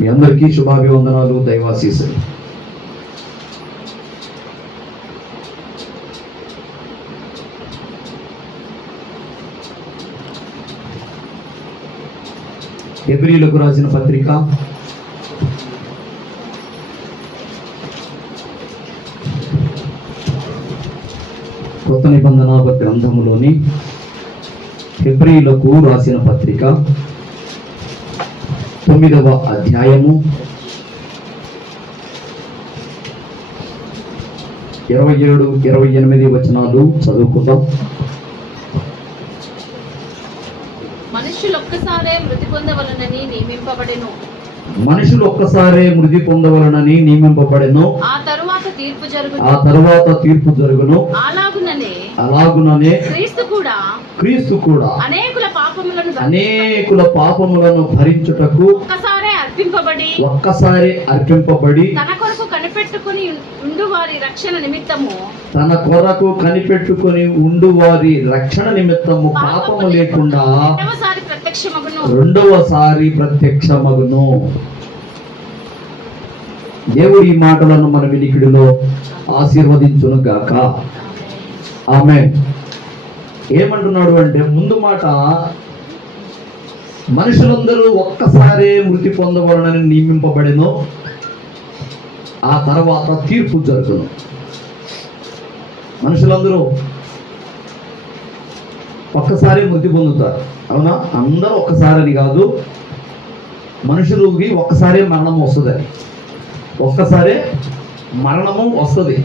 మీ అందరికీ శుభాభివందనాలు, దైవాశీస్సులు. హెబ్రీయులకు రాసిన పత్రిక 'కొత్త గ్రంథములోని హెబ్రీయులకు రాసిన పత్రిక 9వ అధ్యాయము 27-28 వచనాలు చదువుకుందాం. మనుషులు ఒక్కసారే మృతి పొందవలనని నియమింపబడెను. ఆ తరువాత తీర్పు జరుగును. అలాగుననే క్రీస్తు కూడా అనేకుల పాపములను భరించుటకు ఒక్కసారి అర్పింపబడి తన కొరకు కనిపెట్టుకొని ఉండు వారి రక్షణ నిమిత్తము పాపము లేకుండా రెండవసారి ప్రత్యక్షమగును. దేవుడు ఈ మాటలను మన వినికిడిలో ఆశీర్వదించును గాక. ఆమేన్. ఏమంటున్నాడు అంటే, ముందు మాట మనుషులందరూ ఒక్కసారే మృతి పొందవలనని నియమింపబడెను. ఆ తర్వాత తీర్పు జరుగును. మనుషులందరూ ఒక్కసారి మృతి పొందుతారు, అవునా? అందరూ ఒక్కసారి కాదు, మనుషులకి ఒక్కసారే మరణం వస్తుంది. ఒక్కసారే మరణము వస్తుంది.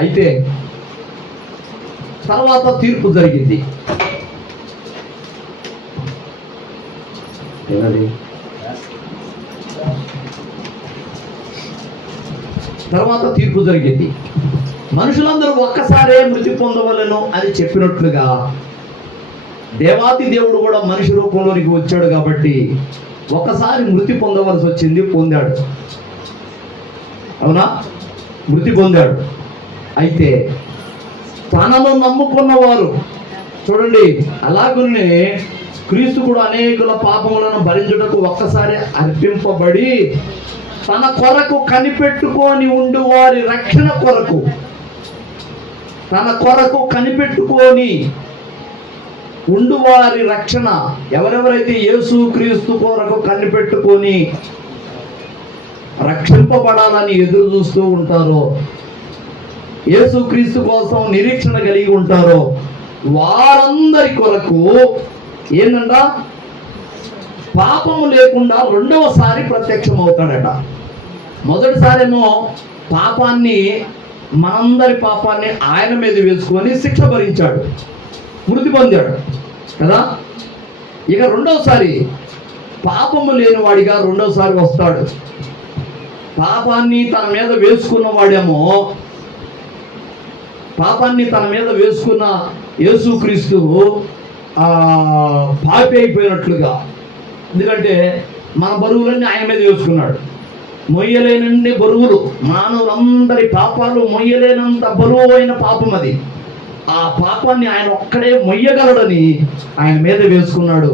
అయితే తర్వాత తీర్పు జరిగింది. తర్వాత తీర్పు జరిగింది. మనుషులందరూ ఒక్కసారే మృతి పొందవలను అని చెప్పినట్లుగా దేవాతి దేవుడు కూడా మనిషి రూపంలోనికి వచ్చాడు కాబట్టి ఒక్కసారి మృతి పొందవలసి వచ్చింది. పొందాడు, అవునా? మృతి పొందాడు. అయితే తనను నమ్ముకున్న వారు చూడండి, అలాగనే క్రీస్తు కూడా అనేకుల పాపములను భరించుటకు ఒక్కసారి అర్పింపబడి తన కొరకు కనిపెట్టుకొని ఉండు వారి రక్షణ కొరకు, తన కొరకు కనిపెట్టుకొని ఉండు వారి రక్షణ. ఎవరెవరైతే యేసు క్రీస్తు కొరకు కనిపెట్టుకొని రక్షింపబడాలని ఎదురు చూస్తూ ఉంటారో, యేసు క్రీస్తు కోసం నిరీక్షణ కలిగి ఉంటారో, వారందరి కొరకు ఏంటంట? పాపము లేకుండా రెండవసారి ప్రత్యక్షం అవుతాడట. మొదటిసారేమో మనందరి పాపాన్ని ఆయన మీద వేసుకొని శిక్ష భరించాడు, మృతి పొందాడు కదా. ఇక రెండవసారి పాపము లేనివాడిగా రెండవసారి వస్తాడు. పాపాన్ని తన మీద వేసుకున్న యేసుక్రీస్తు పాపి అయిపోయినట్లుగా. ఎందుకంటే మన బరువులన్నీ ఆయన మీద వేసుకున్నాడు. మొయ్యలేనన్ని బరువులు, మానవులందరి పాపాలు మొయ్యలేనంత బరువు అయిన పాపం అది. ఆ పాపాన్ని ఆయన ఒక్కడే మొయ్యగలడని ఆయన మీద వేసుకున్నాడు.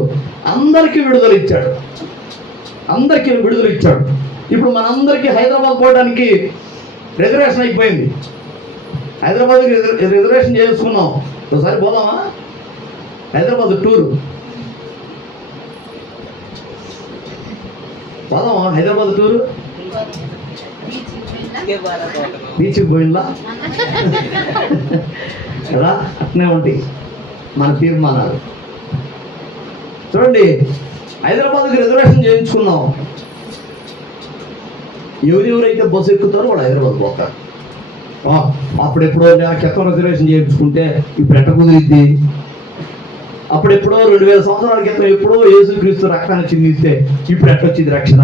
అందరికీ విడుదల ఇచ్చాడు. ఇప్పుడు మనందరికీ హైదరాబాద్ పోవడానికి రిజర్వేషన్ అయిపోయింది. హైదరాబాద్కి రిజర్వేషన్ చేసుకున్నాం. ఒకసారి పోదామా? హైదరాబాద్ టూరు పోదామా? హైదరాబాద్ టూరు బీచ్కి పోయిందా కదా? అట్నే ఉంటాయి మన తీర్మానాలు. చూడండి, హైదరాబాద్కి రిజర్వేషన్ చేయించుకున్నాం. ఎవరెవరైతే బస్సు ఎక్కుతారో వాళ్ళు హైదరాబాద్ పోతారు. అప్పుడెప్పుడో క్రితం రిజర్వేషన్ చేయించుకుంటే ఇప్పుడు ఎట్ట కుదిరిద్ది? అప్పుడెప్పుడో 2000 సంవత్సరాల క్రితం ఎప్పుడో యేసుక్రీస్తు రక్తాన్ని చిందిస్తే ఇప్పుడు ఎట్టొచ్చింది రక్షణ?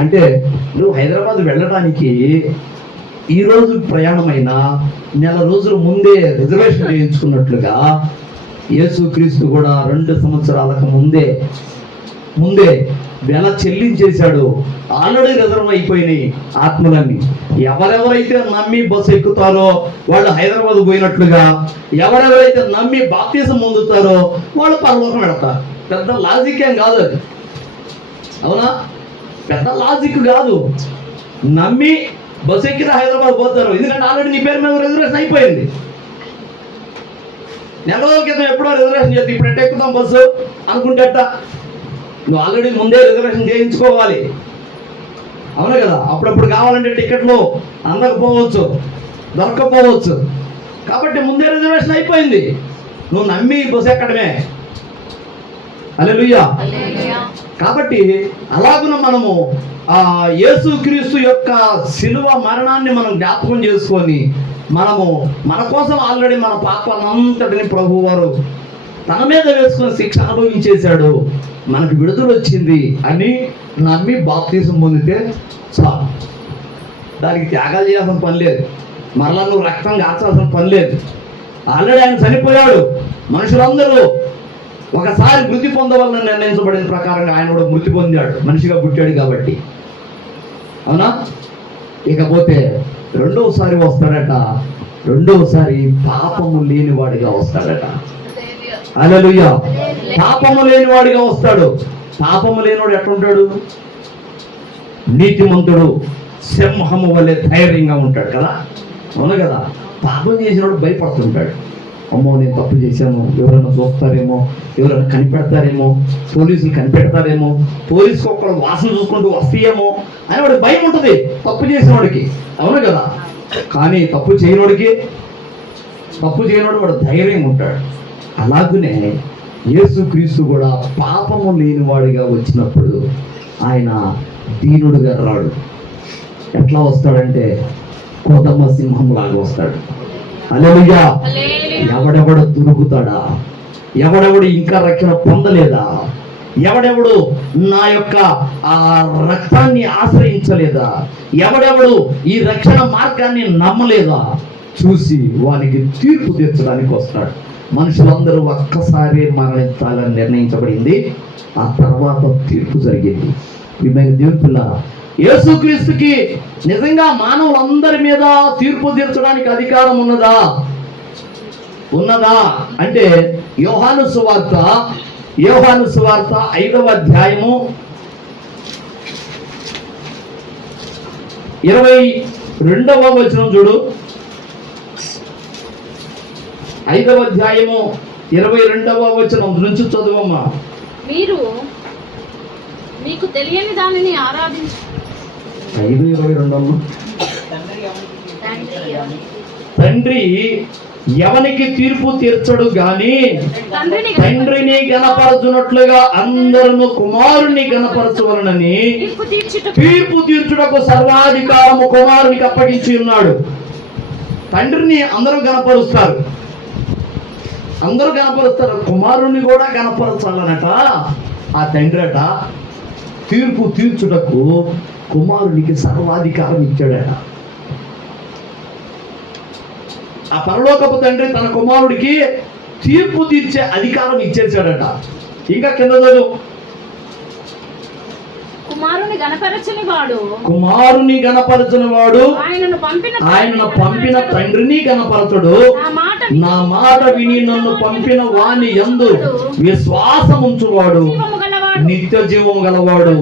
అంటే నువ్వు హైదరాబాద్ వెళ్ళడానికి ఈరోజు ప్రయాణమైన నెల రోజుల ముందే రిజర్వేషన్ చేయించుకున్నట్లుగా యేసుక్రీస్తు కూడా 2 సంవత్సరాలకు ముందే వెల చెల్లించేశాడు. ఆల్రెడీ రిజర్వ్ అయిపోయినాయి ఆత్మలన్నీ. ఎవరెవరైతే నమ్మి బస్సు ఎక్కుతారో వాళ్ళు హైదరాబాద్ పోయినట్లుగా, ఎవరెవరైతే నమ్మి బాప్తిజం పొందుతారో వాళ్ళు పరలోకం వెళతారు. పెద్ద లాజిక్ ఏం కాదు అది, అవునా? పెద్ద లాజిక్ కాదు. నమ్మి బస్సు ఎక్కిన హైదరాబాద్ పోతారు, ఎందుకంటే ఆల్రెడీ నీ పేరు మీద రిజర్వేషన్ అయిపోయింది. నెల రోజుల క్రితం ఎప్పుడో రిజర్వేషన్ చేస్తే ఇప్పుడు ఎట్ట ఎక్కుతాం బస్సు అనుకుంటేట. నువ్వు ఆల్రెడీ ముందే రిజర్వేషన్ చేయించుకోవాలి, అవును కదా. అప్పుడప్పుడు కావాలంటే టికెట్లు అందకపోవచ్చు, దొరకపోవచ్చు. కాబట్టి ముందే రిజర్వేషన్ అయిపోయింది, నువ్వు నమ్మి బస్సు ఎక్కడమే. హల్లెలూయా. కాబట్టి అలాగున మనము యేసుక్రీస్తు యొక్క శిలువ మరణాన్ని మనం జ్ఞాపకం చేసుకొని మనము మన కోసం ఆల్రెడీ మన పాపాలంతటిని ప్రభువు వారు తన మీద వేసుకుని శిక్ష అనుభవించేశాడు, మనకు విడుదల వచ్చింది అని నమ్మి బాప్తిజం పొందితే చాలు. దానికి త్యాగాలు చేయాల్సిన పని లేదు, మరలా నువ్వు రక్తం కాచాల్సిన పని లేదు. ఆల్రెడీ ఆయన చనిపోయాడు. మనుషులందరూ ఒకసారి మృతి పొందవాలని నిర్ణయించబడిన ప్రకారంగా ఆయన కూడా మృతి పొందాడు, మనిషిగా పుట్టాడు కాబట్టి, అవునా. ఇకపోతే రెండవసారి వస్తాడట, రెండవసారి పాపము లేనివాడిగా వస్తాడట. హల్లెలూయా. పాపము లేనివాడిగా వస్తాడు. పాపము లేనివాడు ఎట్లుంటాడు? నీతిమంతుడు సింహము వలె ధైర్యంగా ఉంటాడు కదా, అవును కదా. పాపం చేసినవాడు భయపడుతుంటాడు. అమ్మో నేను తప్పు చేశాను, ఎవరైనా చూస్తారేమో, ఎవరైనా కనిపెడతారేమో, పోలీసులు కనిపెడతారేమో, పోలీసుకు ఒక్కడు వాసన చూసుకుంటూ వస్తాయేమో అని వాడికి భయం ఉంటుంది తప్పు చేసిన వాడికి, అవును కదా. కానీ తప్పు చేయనోడికి, తప్పు చేయనోడు వాడు ధైర్యంగా ఉంటాడు. అలాగనే యేసుక్రీస్తు కూడా పాపము లేనివాడిగా వచ్చినప్పుడు ఆయన దీనుడుగా రాడు. ఎట్లా వస్తాడంటే కోదమ సింహం లాగా వస్తాడు. హల్లెలూయా. ఎవడెవడు దొరుకుతాడా? ఎవడెవడు ఇంకా రక్షణ పొందలేదా? ఎవడెవడు నా యొక్క ఆ రక్తాన్ని ఆశ్రయించలేదా? ఎవడెవడు ఈ రక్షణ మార్గాన్ని నమ్మలేదా? చూసి వానికి తీర్పు తీర్చడానికి వస్తాడు. మనుషులందరూ ఒక్కసారి మరణించాలని నిర్ణయించబడింది, ఆ తర్వాత తీర్పు జరిగింది. ప్రియమైన దేవుని పిల్లలారా, యేసుక్రీస్తుకి నిజంగా మానవులందరి మీద తీర్పు తీర్చడానికి అధికారం ఉన్నదా? అంటే యోహాను సువార్త 5వ అధ్యాయము 22వ వచనం చూడు. 5వ అధ్యాయము 22వ వచనం నుంచి చదువమ్మా. మీకు తెలియని దానిని ఆరాధించు. 5:22 తండ్రి ఎవనికి తీర్పు తీర్చడు గాని తండ్రిని గణపరచునట్లుగా అందరూ కుమారుని గణపరచవలనని తీర్పు తీర్చుటకు సర్వాధికారము కుమారునికి అప్పగించి ఉన్నాడు. తండ్రిని అందరూ గణపరుస్తారు, కుమారుని కూడా గణపరచాలనట. ఆ తండ్రి అట తీర్పు తీర్చుటకు కుమారునికి సర్వాధికారం ఇచ్చాడట. ఆ పరలోకపు తండ్రి తన కుమారుడికి తీర్పు తీర్చే అధికారం ఇచ్చేసాడట. ఇంకా కింద చదువు. కుమారుని గణపరచని వాడు ఆయనను పంపిన తండ్రిని గణపరచడు. నా మాట విని నన్ను పంపిన వాని యందు విశ్వాసముంచువాడు నిత్య జీవము గలవాడు,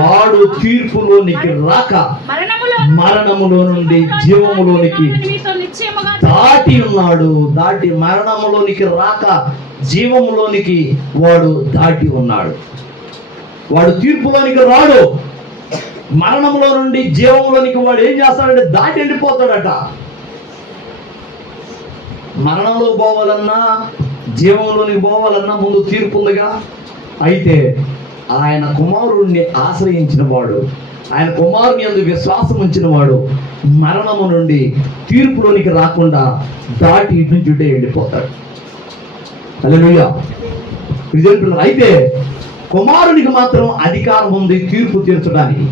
వాడు తీర్పులోనికి రాక మరణములో నుండి జీవములోనికి దాటి ఉన్నాడు. మరణములోనికి రాక జీవములోనికి వాడు దాటి ఉన్నాడు. వాడు తీర్పులోనికి రాడు, మరణంలో నుండి జీవంలోనికి వాడు ఏం చేస్తాడంటే దాటి వెళ్ళిపోతాడట. మరణంలో పోవాలన్నా జీవంలోనికి పోవాలన్నా ముందు తీర్పు ఉందిగా. అయితే ఆయన కుమారుణ్ణి ఆశ్రయించిన వాడు, ఆయన కుమారుని యందు విశ్వాసం ఉంచిన వాడు మరణము నుండి తీర్పులోనికి రాకుండా దాటి ఇటు నుంచి ఇటే వెళ్ళిపోతాడు. హల్లెలూయా. అయితే కుమారునికి మాత్రం అధికారం ఉంది తీర్పు తీర్చడానికి.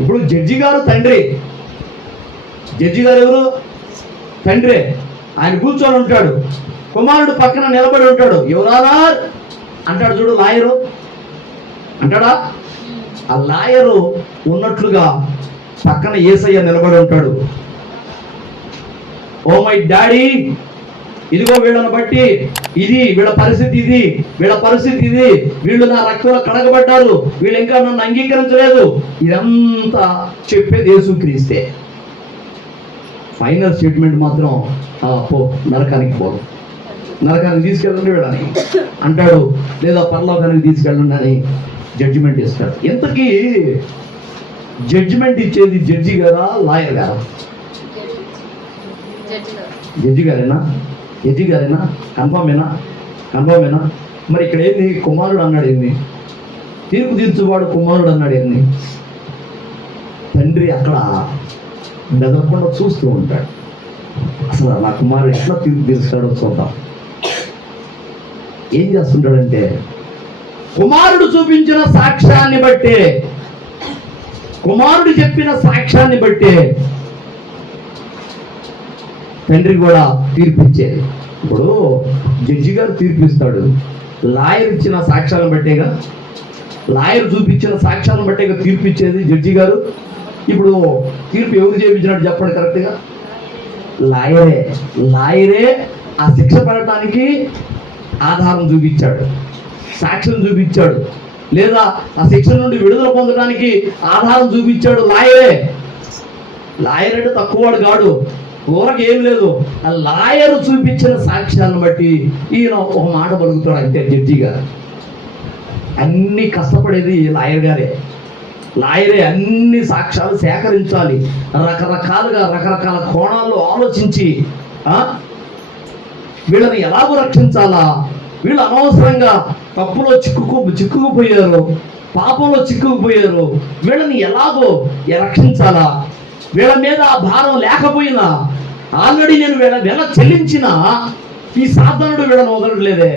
ఇప్పుడు జడ్జి గారు తండ్రి, జడ్జి గారు ఎవరు? తండ్రి. ఆయన కూర్చొని ఉంటాడు, కుమారుడు పక్కన నిలబడి ఉంటాడు. ఎవరానా అంటాడు చూడు, లాయరు అంటాడా? ఆ లాయరు ఉన్నట్లుగా పక్కన యేసయ్య నిలబడి ఉంటాడు. ఓ మై డాడీ ఇదిగో వీళ్ళని బట్టి ఇది వీళ్ళ పరిస్థితి, ఇది వీళ్ళ పరిస్థితి, ఇది వీళ్ళు నా రక్తంలో కడగబడ్డారు, వీళ్ళు ఇంకా నన్ను అంగీకరించలేదు. ఇదంతా చెప్పేది యేసుక్రీస్తే. ఫైనల్ స్టేట్మెంట్ మాత్రం పో, నరకానికి పోదు, నరకానికి తీసుకెళ్ళండి వీళ్ళని అంటాడు, లేదా పరలోకానికి తీసుకెళ్ళండి అని జడ్జిమెంట్ ఇస్తాడు. ఎంతకీ జడ్జిమెంట్ ఇచ్చేది జడ్జి గారా, లాయర్ గారా? జడ్జి గారేనా? జడ్జి గారేనా? కన్ఫర్మేనా? కన్ఫర్మేనా? మరి ఇక్కడ ఏంది? కుమారుడు అన్నాడు ఏంది? తీర్పు తీర్చువాడు కుమారుడు అన్నాడు ఏంది? తండ్రి అక్కడ బెదరకుండా చూస్తూ ఉంటాడు. అసలు నా కుమారుడు ఎట్లా తీర్పు తీరుస్తాడో చూద్దాం. ఏం చేస్తుంటాడంటే, కుమారుడు చూపించిన సాక్ష్యాన్ని బట్టే, కుమారుడు చెప్పిన సాక్ష్యాన్ని బట్టే తండ్రి కూడా తీర్పిచ్చేది. ఇప్పుడు జడ్జి గారు తీర్పిస్తాడు, లాయర్ ఇచ్చిన సాక్ష్యాలను బట్టేగా, లాయర్ చూపించిన సాక్ష్యాలను బట్టేగా తీర్పిచ్చేది జడ్జి గారు. ఇప్పుడు తీర్పు ఎవరు చేయించినట్టు చెప్పండి కరెక్ట్గా? లాయరే. లాయరే ఆ శిక్ష పడటానికి ఆధారం చూపించాడు, సాక్ష్యం చూపించాడు, లేదా ఆ శిక్ష నుండి విడుదల పొందడానికి ఆధారం చూపించాడు లాయరే. లాయర్ అంటే తక్కువవాడు కాడు, ఊరకు ఏం లేదు. ఆ లాయర్ చూపించిన సాక్ష్యాలను బట్టి ఈయన ఒక మాట పలుకుతాడు అంతే. జడ్జి గారు అన్ని కష్టపడేది లాయర్ గారే. లాయరే అన్ని సాక్ష్యాలు సేకరించాలి, రకరకాలుగా రకరకాల కోణాల్లో ఆలోచించి వీళ్ళని ఎలాగో రక్షించాలా, వీళ్ళు అనవసరంగా తప్పులో చిక్కుకుపోయారు, పాపంలో చిక్కుకుపోయారు, వీళ్ళని ఎలాగో రక్షించాలా, వీళ్ళ మీద ఆ భారం లేకపోయినా ఆల్రెడీ నేను వీళ్ళ చెల్లించిన ఈ సాధనుడు వీళ్ళని వదలట్లేదే,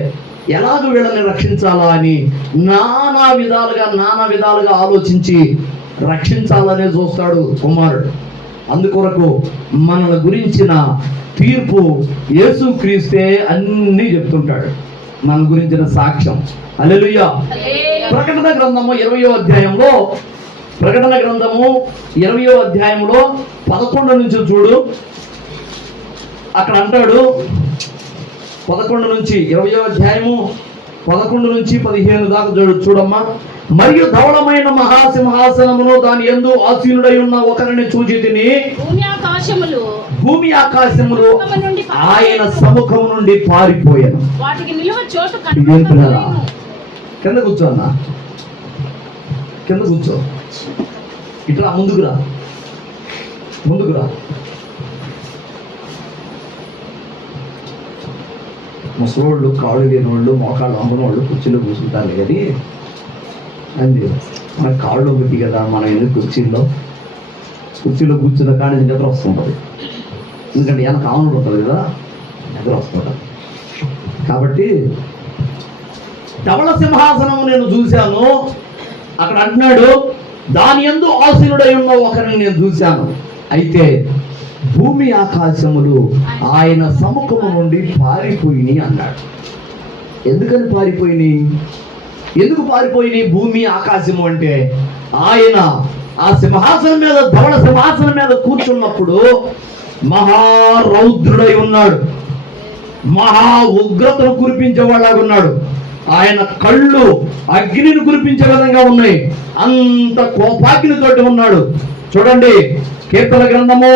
ఎలాగో వీళ్ళని రక్షించాలా అని నానా విధాలుగా ఆలోచించి రక్షించాలనే చూస్తాడు కుమారుడు. అందుకొరకు మనల గురించిన తీర్పు యేసుక్రీస్తే అన్నీ చెప్తుంటాడు, మన గురించిన సాక్ష్యం. హల్లెలూయా. ప్రకటన గ్రంథము 20వ అధ్యాయంలో, ప్రకటన గ్రంథము 20వ అధ్యాయంలో 11 నుంచి చూడు. అక్కడ అంటాడు 11 నుంచి 20వ అధ్యాయము 11 నుంచి 15 దాకా చూడమ్మా. మరియు ధవళమైన మహాసింహాసనమును దాని యందు ఆసీనుడై ఉన్న ఒకరిని చూచితిని. భూమి ఆకాశములు ఆయన సముఖము నుండి పారిపోయాను. వాటికి నిలువ చోటు కింద కూర్చో అన్న, కింద కూర్చో. ఇట్లా ముందుకురా. ముసలోళ్ళు, కాళ్ళు లేని వాళ్ళు, మోకాళ్ళు అమ్మని వాళ్ళు కుర్చీలో కూర్చుంటారు కానీ అంది మన కాళ్ళు ఒకటి కదా, మనం ఎందుకు కుర్చీలో కూర్చున్న కానీ నిద్ర వస్తుంటుంది. ఎందుకంటే వెనక ఆవులు ఉంటుంది కదా, నిద్ర వస్తుంటుంది. కాబట్టి ధవళ సింహాసనం నేను చూశాను. అక్కడ అంటున్నాడు దాని యందు ఆసీనుడై ఉన్న ఒకరిని నేను చూశాను. అయితే భూమి ఆకాశములు ఆయన సముఖము నుండి పారిపోయినాయి అన్నాడు. ఎందుకని పారిపోయినాయి? ఎందుకు పారిపోయినాయి భూమి ఆకాశము అంటే, ఆయన ఆ సింహాసనం మీద, ధవళ సింహాసనం మీద కూర్చున్నప్పుడు మహారౌద్రుడై ఉన్నాడు, మహా ఉగ్రతను కురిపించేవాళ్ళగా ఉన్నాడు. ఆయన కళ్ళు అగ్నిని కురిపించే విధంగా ఉన్నాయి, అంత కోపాగ్నితోటి ఉన్నాడు. చూడండి కీర్తన గ్రంథము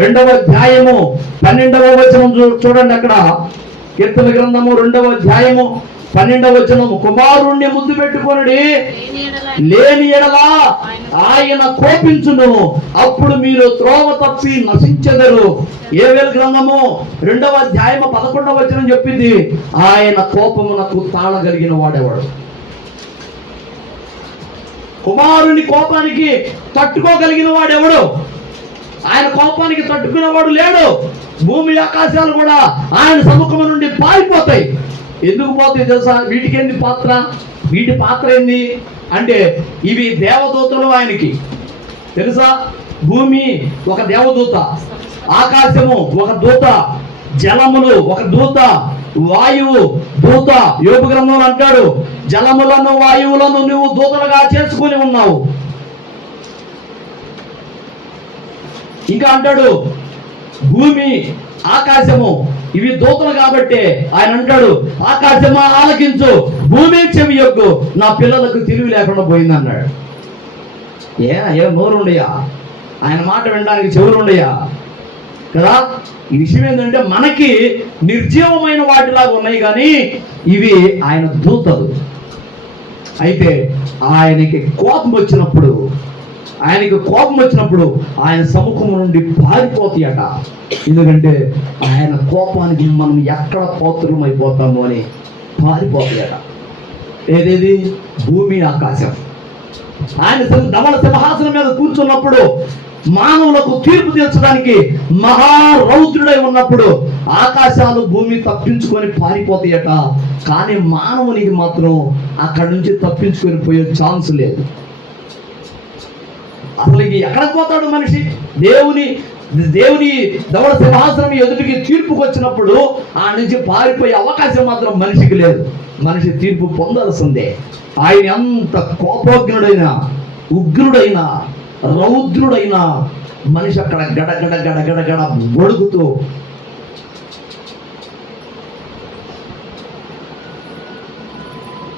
2వ అధ్యాయము 12వ వచనం చూడండి. అక్కడ కీర్తన గ్రంథము 2వ అధ్యాయము 12వ వచనం, కుమారుణ్ణి ముద్దు పెట్టుకొనుడి, లేని ఎడలా ఆయన కోపించును, అప్పుడు మీరు త్రోవ తప్పి నశించెదరు. యోవేలు గ్రంథము 2వ అధ్యాయము 11వ వచనం చెప్పింది, ఆయన కోపమునకు తాళగలిగిన వాడేవాడు. కుమారుని కోపానికి తట్టుకోగలిగిన వాడెవడు? ఆయన కోపానికి తట్టుకునేవాడు లేడు. భూమి ఆకాశాలు కూడా ఆయన సముఖము నుండి పారిపోతాయి. ఎందుకు పోతాయి తెలుసా? వీటికేంది పాత్ర? వీటి పాత్ర ఏంది అంటే, ఇవి దేవదూతలు ఆయనకి తెలుసా. భూమి ఒక దేవదూత, ఆకాశము ఒక దూత, జలములు ఒక దూత, వాయువు దూత. యోబు గ్రంథంలో అంటాడు, జలములను వాయువులను నువ్వు దూతలుగా చేసుకుని ఉన్నావు. ఇంకా అంటాడు, భూమి ఆకాశము ఇవి దూతలు కాబట్టి ఆయన అంటాడు, ఆకాశమా ఆలకించు, భూమి చెవి యొగ్గు, నా పిల్లలకు తెలివి లేకుండా పోయింది అన్నాడు. ఏ నోరుండయా? ఆయన మాట వినడానికి చెవులుండయా కదా? ఈ విషయం ఏంటంటే మనకి నిర్జీవమైన వాటిలాగా ఉన్నాయి, కానీ ఇవి ఆయన దూతలు. అయితే ఆయనకి కోపం వచ్చినప్పుడు ఆయన సముఖం నుండి పారిపోతాయట. ఎందుకంటే ఆయన కోపానికి మనం ఎక్కడ పాత్రం అయిపోతామో అని పారిపోతాయట. ఏదేది? భూమి ఆకాశం. ఆయన ధవళ సింహాసనం మీద కూర్చున్నప్పుడు, మానవులకు తీర్పు తీర్చడానికి మహారౌద్రుడై ఉన్నప్పుడు ఆకాశాలు భూమి తప్పించుకొని పారిపోతాయట. కానీ మానవునికి మాత్రం అక్కడి నుంచి తప్పించుకొని పోయే ఛాన్స్ లేదు. అసలు ఎక్కడ పోతాడు మనిషి? దేవుని ధవళ సింహాసనం ఎదుటికి తీర్పుకు వచ్చినప్పుడు ఆ నుంచి పారిపోయే అవకాశం మాత్రం మనిషికి లేదు. మనిషి తీర్పు పొందాల్సిందే. ఆయన ఎంత కోపోగ్నుడైన, ఉగ్రుడైన, రౌద్రుడైన మనిషి అక్కడ గడగడ గడగడగడ వణుకుతూ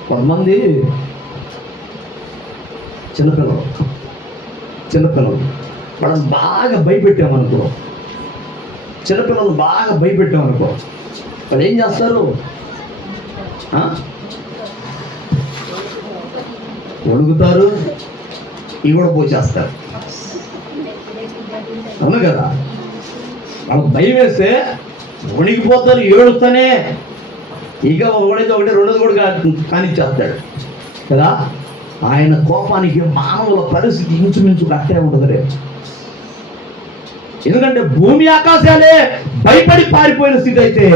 కొంతమంది చిన్నపిల్లలు వాళ్ళని బాగా భయపెట్టామనుకో, వాళ్ళు ఏం చేస్తారు? వణుకుతారు, ఇవి కూడా పోసేస్తారు. అవును కదా? వాళ్ళకి భయం వేస్తే వణికిపోతారు, ఏడుస్తానే. ఇక ఒకడైతే ఒకటి రెండోది కూడా కానిచ్చేస్తాడు కదా. ఆయన కోపానికి మానవుల పరిస్థితి ఇంచుమించు అట్టే ఉండదులే. ఎందుకంటే భూమి ఆకాశాలే భయపడి పారిపోయిన స్థితి అయితే,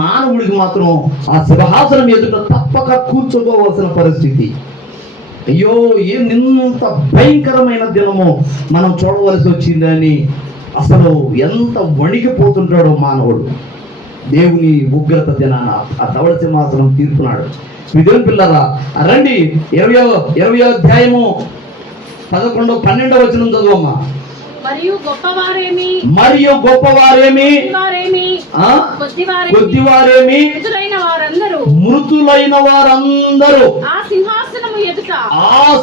మానవుడికి మాత్రం ఆ సింహాసనం ఎదుట తప్పక కూర్చోకోవాల్సిన పరిస్థితి. అయ్యో, ఇంత భయంకరమైన దినము మనం చూడవలసి వచ్చిందని అసలు ఎంత వణికిపోతుంటాడో మానవుడు. దేవుని ఉగ్రత దినాన ఆ ధవళ సింహాసనం తీర్పునాడు. విధుల పిల్లరా రండి, 20వ అధ్యాయము 11-12 వచనం చదువమ్మా. మరియు గొప్పవారేమి కొద్దివారేమి మృతులైన వారందరూ ఆ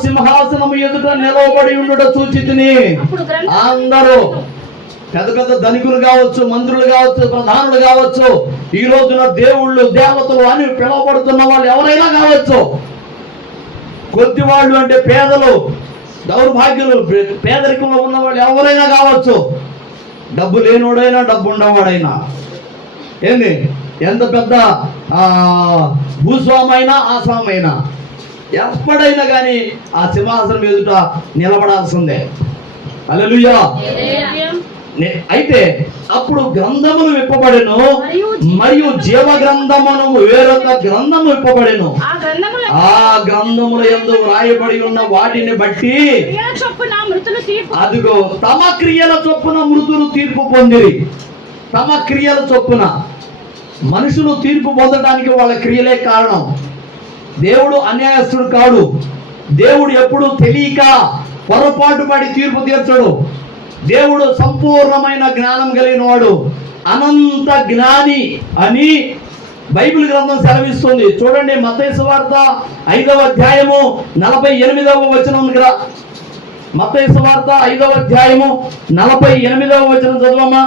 సింహాసనము ఎదుట నిలవబడి ఉండుట చూచితిని. అందరూ పెద్ద పెద్ద ధనికులు కావచ్చు, మంత్రులు కావచ్చు, ప్రధానులు కావచ్చు, ఈ రోజున దేవుళ్ళు, దేవతలు అని పిలువబడుతున్న వాళ్ళు ఎవరైనా కావచ్చు. కొద్ది వాళ్ళు అంటే పేదలు, దౌర్భాగ్యులు, పేదరికంలో ఉన్న వాళ్ళు ఎవరైనా కావచ్చు. డబ్బు లేనివాడైనా, డబ్బు ఉన్నవాడైనా, ఏంది ఎంత పెద్ద భూస్వామైనా, ఆసామైనా, ఎప్పుడైనా కానీ ఆ సింహాసనం ఎదుట నిలబడాల్సిందే. హల్లెలూయా. అయితే అప్పుడు గ్రంథములు విప్పబడెను, మరియు జీవ గ్రంథమును వేరొక గ్రంథము విప్పబడెను. ఆ గ్రంథముల యందు వ్రాయబడి ఉన్న వాటిని బట్టి అదిగో తమ క్రియల చొప్పున మృతులు తీర్పు పొందిరి. తమ క్రియల చొప్పున మనుషులు తీర్పు పొందడానికి వాళ్ళ క్రియలే కారణం. దేవుడు అన్యాయస్తుడు కాడు. దేవుడు ఎప్పుడు తెలియక పొరపాటు పడి తీర్పు తీర్చడు. దేవుడు సంపూర్ణమైన జ్ఞానం కలిగిన వాడు, అనంత జ్ఞాని అని బైబిల్ గ్రంథం సెలవిస్తుంది. చూడండి, మత్తయి సువార్త 5వ అధ్యాయము 48వ వచనం దగ్గర. మత్తయి సువార్త 5వ అధ్యాయము 48వ వచనం చదవమ్మా.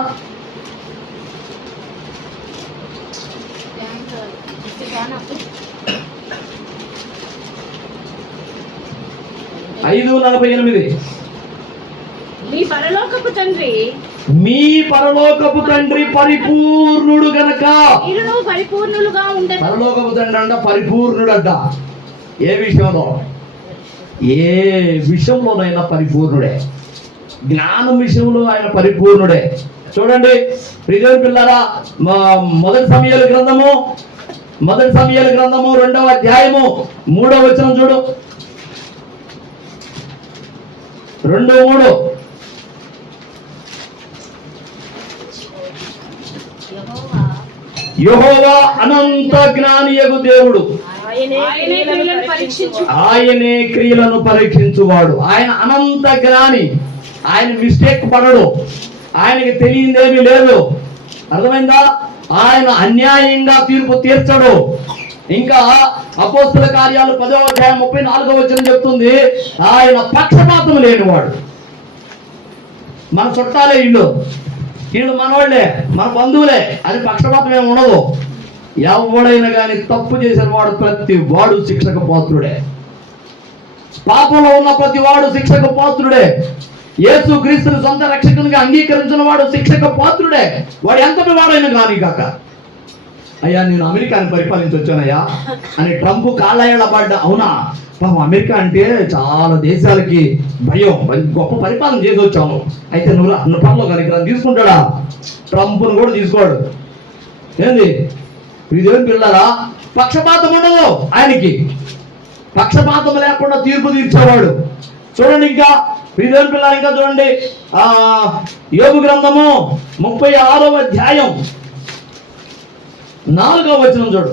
ఐదు 48. మీ పరలోకపు తండ్రి పరిపూర్ణుడు గనక పరిపూర్ణులుగా ఉండే. పరలోకపు తండ్రి అంట పరిపూర్ణుడంట. ఏ విషయంలో? ఏ విషయంలోనైనా పరిపూర్ణుడే. జ్ఞానం విషయంలో ఆయన పరిపూర్ణుడే. చూడండి ప్రియమైన పిల్లరా, మొదటి సమూయేలు గ్రంథము 2వ అధ్యాయము 3వ వచనం చూడు. 2:3. యెహోవా అనంత జ్ఞానియగు దేవుడు, ఆయనే క్రియలను పరీక్షించువాడు. ఆయన అనంత జ్ఞాని. ఆయన మిస్టేక్ పడడు. ఆయనకి తెలియదేమీ లేదు. అర్థమైందా? ఆయన అన్యాయంగా తీర్పు తీర్చడు. ఇంకా అపోస్తుల కార్యాలు 10వ అధ్యాయం 34వ వచనం చెప్తుంది, ఆయన పక్షపాతం లేనివాడు. మన చుట్టాలే వీళ్ళు మనవాళ్లే, మన బంధువులే, అది పక్షపాతం ఏమి ఉండదు. ఎవడైనా కానీ తప్పు చేసిన వాడు ప్రతి వాడు శిక్షకు పాత్రుడే. పాపంలో ఉన్న ప్రతి వాడు శిక్షకు పాత్రుడే. యేసు క్రీస్తుని సొంత రక్షకునిగా అంగీకరించిన వాడు శిక్షకు పాత్రుడే. వాడు ఎంతటి వాడైనా కానీ కాక, అయ్యా నేను అమెరికాని పరిపాలించి వచ్చానయ్యా అని ట్రంప్ కాళ్ళ అవునా, పాపం అమెరికా అంటే చాలా దేశాలకి భయం, గొప్ప పరిపాలన చేసి వచ్చాము, అయితే నువ్వు పనిలో కానీ తీసుకుంటాడా? ట్రంప్ను కూడా తీసుకోడు. ఏంది ఇదేం పిల్లరా? పక్షపాతం ఉండదు ఆయనకి. పక్షపాతం లేకుండా తీర్పు తీర్చేవాడు. చూడండి ఇంకా ఇదేం పిల్లలు, ఇంకా చూడండి యోబు గ్రంథము 36వ అధ్యాయం 4వ వచనం చూడు.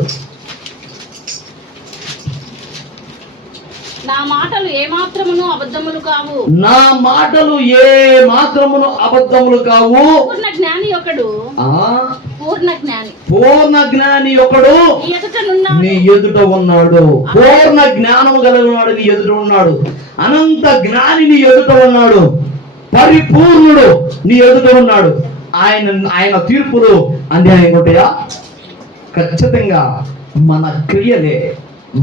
నా మాటలు ఏమాత్రమును అబద్ధములు కావు. నా మాటలు ఏ మాత్రమును అబద్ధములు కావు. పూర్ణ జ్ఞాని ఒకడు, పూర్ణ జ్ఞాని ఒకడు నీ ఎదుట ఉన్నాడు. పూర్ణ జ్ఞానము కలిగినవాడు నీ ఎదుట ఉన్నాడు. అనంత జ్ఞాని నీ ఎదుట ఉన్నాడు. పరిపూర్ణుడు నీ ఎదుట ఉన్నాడు. ఆయన తీర్పులు అన్యాయం ఉంటాయా? ఖచ్చితంగా మన క్రియలే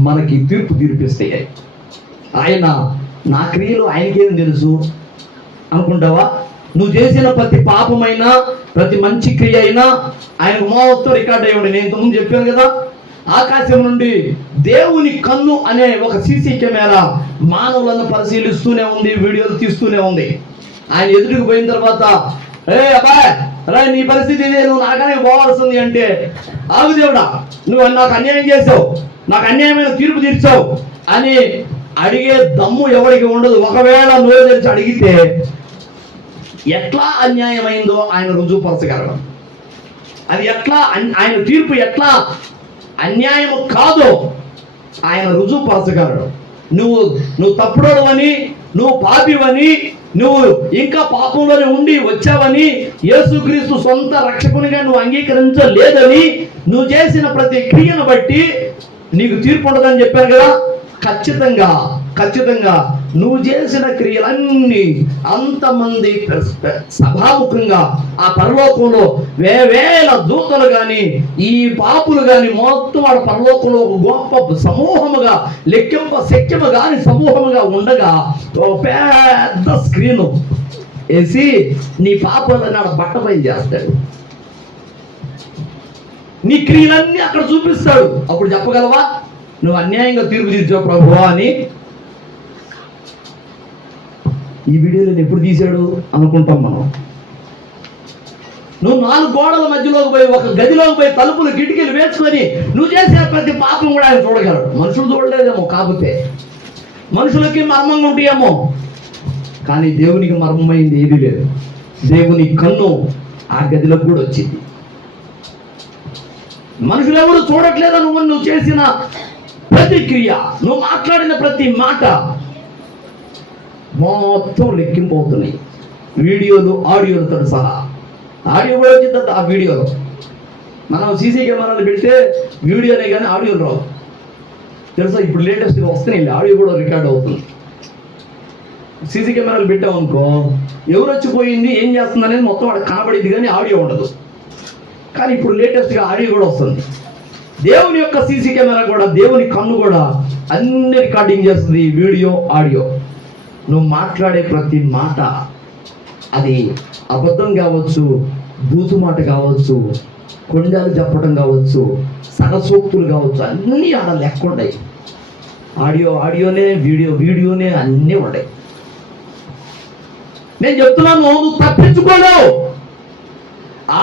మనకి తీర్పిస్తాయి. ఆయన నా క్రియలు ఆయనకేం తెలుసు అనుకుంటావా? నువ్వు చేసిన ప్రతి పాపమైనా ప్రతి మంచి క్రియ అయినా ఆయనకు మొత్తం రికార్డ్ అయ్యి ఉండే. నేను ఇంతకుముందు చెప్పాను కదా, ఆకాశం నుండి దేవుని కన్ను అనే ఒక సీసీ కెమెరా మానవులను పరిశీలిస్తూనే ఉంది, వీడియోలు తీస్తూనే ఉంది. ఆయన ఎదురుకు పోయిన తర్వాత, అబ్బాయి నీ పరిస్థితి ఇదే, నువ్వు నాకనే పోవాల్సింది అంటే, ఆగు దేవుడా, నువ్వు నాకు అన్యాయం చేసావు, నాకు అన్యాయమైన తీర్పు తీర్చావు అని అడిగే దమ్ము ఎవరికి ఉండదు. ఒకవేళ నువ్వు తెలిసి అడిగితే ఎట్లా అన్యాయమైందో ఆయన రుజువుపరచగలడు. అది ఎట్లా ఆయన తీర్పు ఎట్లా అన్యాయము కాదో ఆయన రుజువుపరచగలడు. నువ్వు తప్పుడోడవని, నువ్వు పాపివని, నువ్వు ఇంకా పాపంలోనే ఉండి వచ్చావని, యేసుక్రీస్తు సొంత రక్షకునిగా నువ్వు అంగీకరించలేదని, నువ్వు చేసిన ప్రతి క్రియను బట్టి నీకు తీర్పు ఉండదని చెప్పాను కదా. ఖచ్చితంగా నువ్వు చేసిన క్రియలన్నీ అంతమంది సభాముఖంగా ఆ పరలోకంలో వేవేల దూతలు కానీ ఈ పాపులు కానీ మొత్తం వాడు పరలోకంలో ఒక గొప్ప సమూహముగా లెక్కింప శక్యము కాని సమూహముగా ఉండగా ఒక పెద్ద స్క్రీను వేసి నీ పాపాలని ఆడ బట్టపై చేస్తాడు. నీ క్రియలన్నీ అక్కడ చూపిస్తాడు. అప్పుడు చెప్పగలవా నువ్వు అన్యాయంగా తీర్పు తీర్చావు ప్రభువా అని? ఈ వీడియోలో ఎప్పుడు తీశాడు అనుకుంటాం మనం. నువ్వు 4 గోడల మధ్యలోకి పోయి ఒక గదిలోకి పోయి తలుపులు కిటికీలు వేసుకొని నువ్వు చేసే ప్రతి పాపం కూడా ఆయన చూడగలడు. మనుషులు చూడలేదేమో, కాకపోతే మనుషులకి మర్మంగా ఉంటాయేమో, కానీ దేవునికి మర్మమైంది ఏది లేదు. దేవుని కన్ను ఆ గదిలోకి కూడా వచ్చింది. మనుషులు ఎవరు చూడట్లేదు నువ్వు చేసిన ప్రతి క్రియ, నువ్వు మాట్లాడిన ప్రతి మాట మొత్తం లెక్కింపోతున్నాయి. వీడియోలు ఆడియోలతో సహా. ఆడియో కూడా వచ్చింది ఆ వీడియోలో. మనం సీసీ కెమెరాలు పెడితే వీడియోనే కానీ ఆడియోలు రావు తెలుసా. ఇప్పుడు లేటెస్ట్గా వస్తున్నాయి, ఆడియో కూడా రికార్డ్ అవుతుంది. సీసీ కెమెరాలు పెట్టామనుకో, ఎవరు వచ్చిపోయింది ఏం చేస్తుంది అనేది మొత్తం వాడికి కనబడింది కానీ ఆడియో ఉండదు. కానీ ఇప్పుడు లేటెస్ట్గా ఆడియో కూడా వస్తుంది. దేవుని యొక్క సీసీ కెమెరా కూడా, దేవుని కన్ను కూడా అన్ని రికార్డింగ్ చేస్తుంది, వీడియో ఆడియో. నువ్వు మాట్లాడే ప్రతి మాట అది అబద్ధం కావచ్చు, బూతు మాట కావచ్చు, కొండలు చెప్పడం కావచ్చు, సరసూక్తులు కావచ్చు, అన్నీ ఆడ లెక్క ఉన్నాయి. ఆడియోనే, వీడియోనే అన్నీ ఉన్నాయి. నేను చెప్తున్నాను, నువ్వు తప్పించుకోలేవు.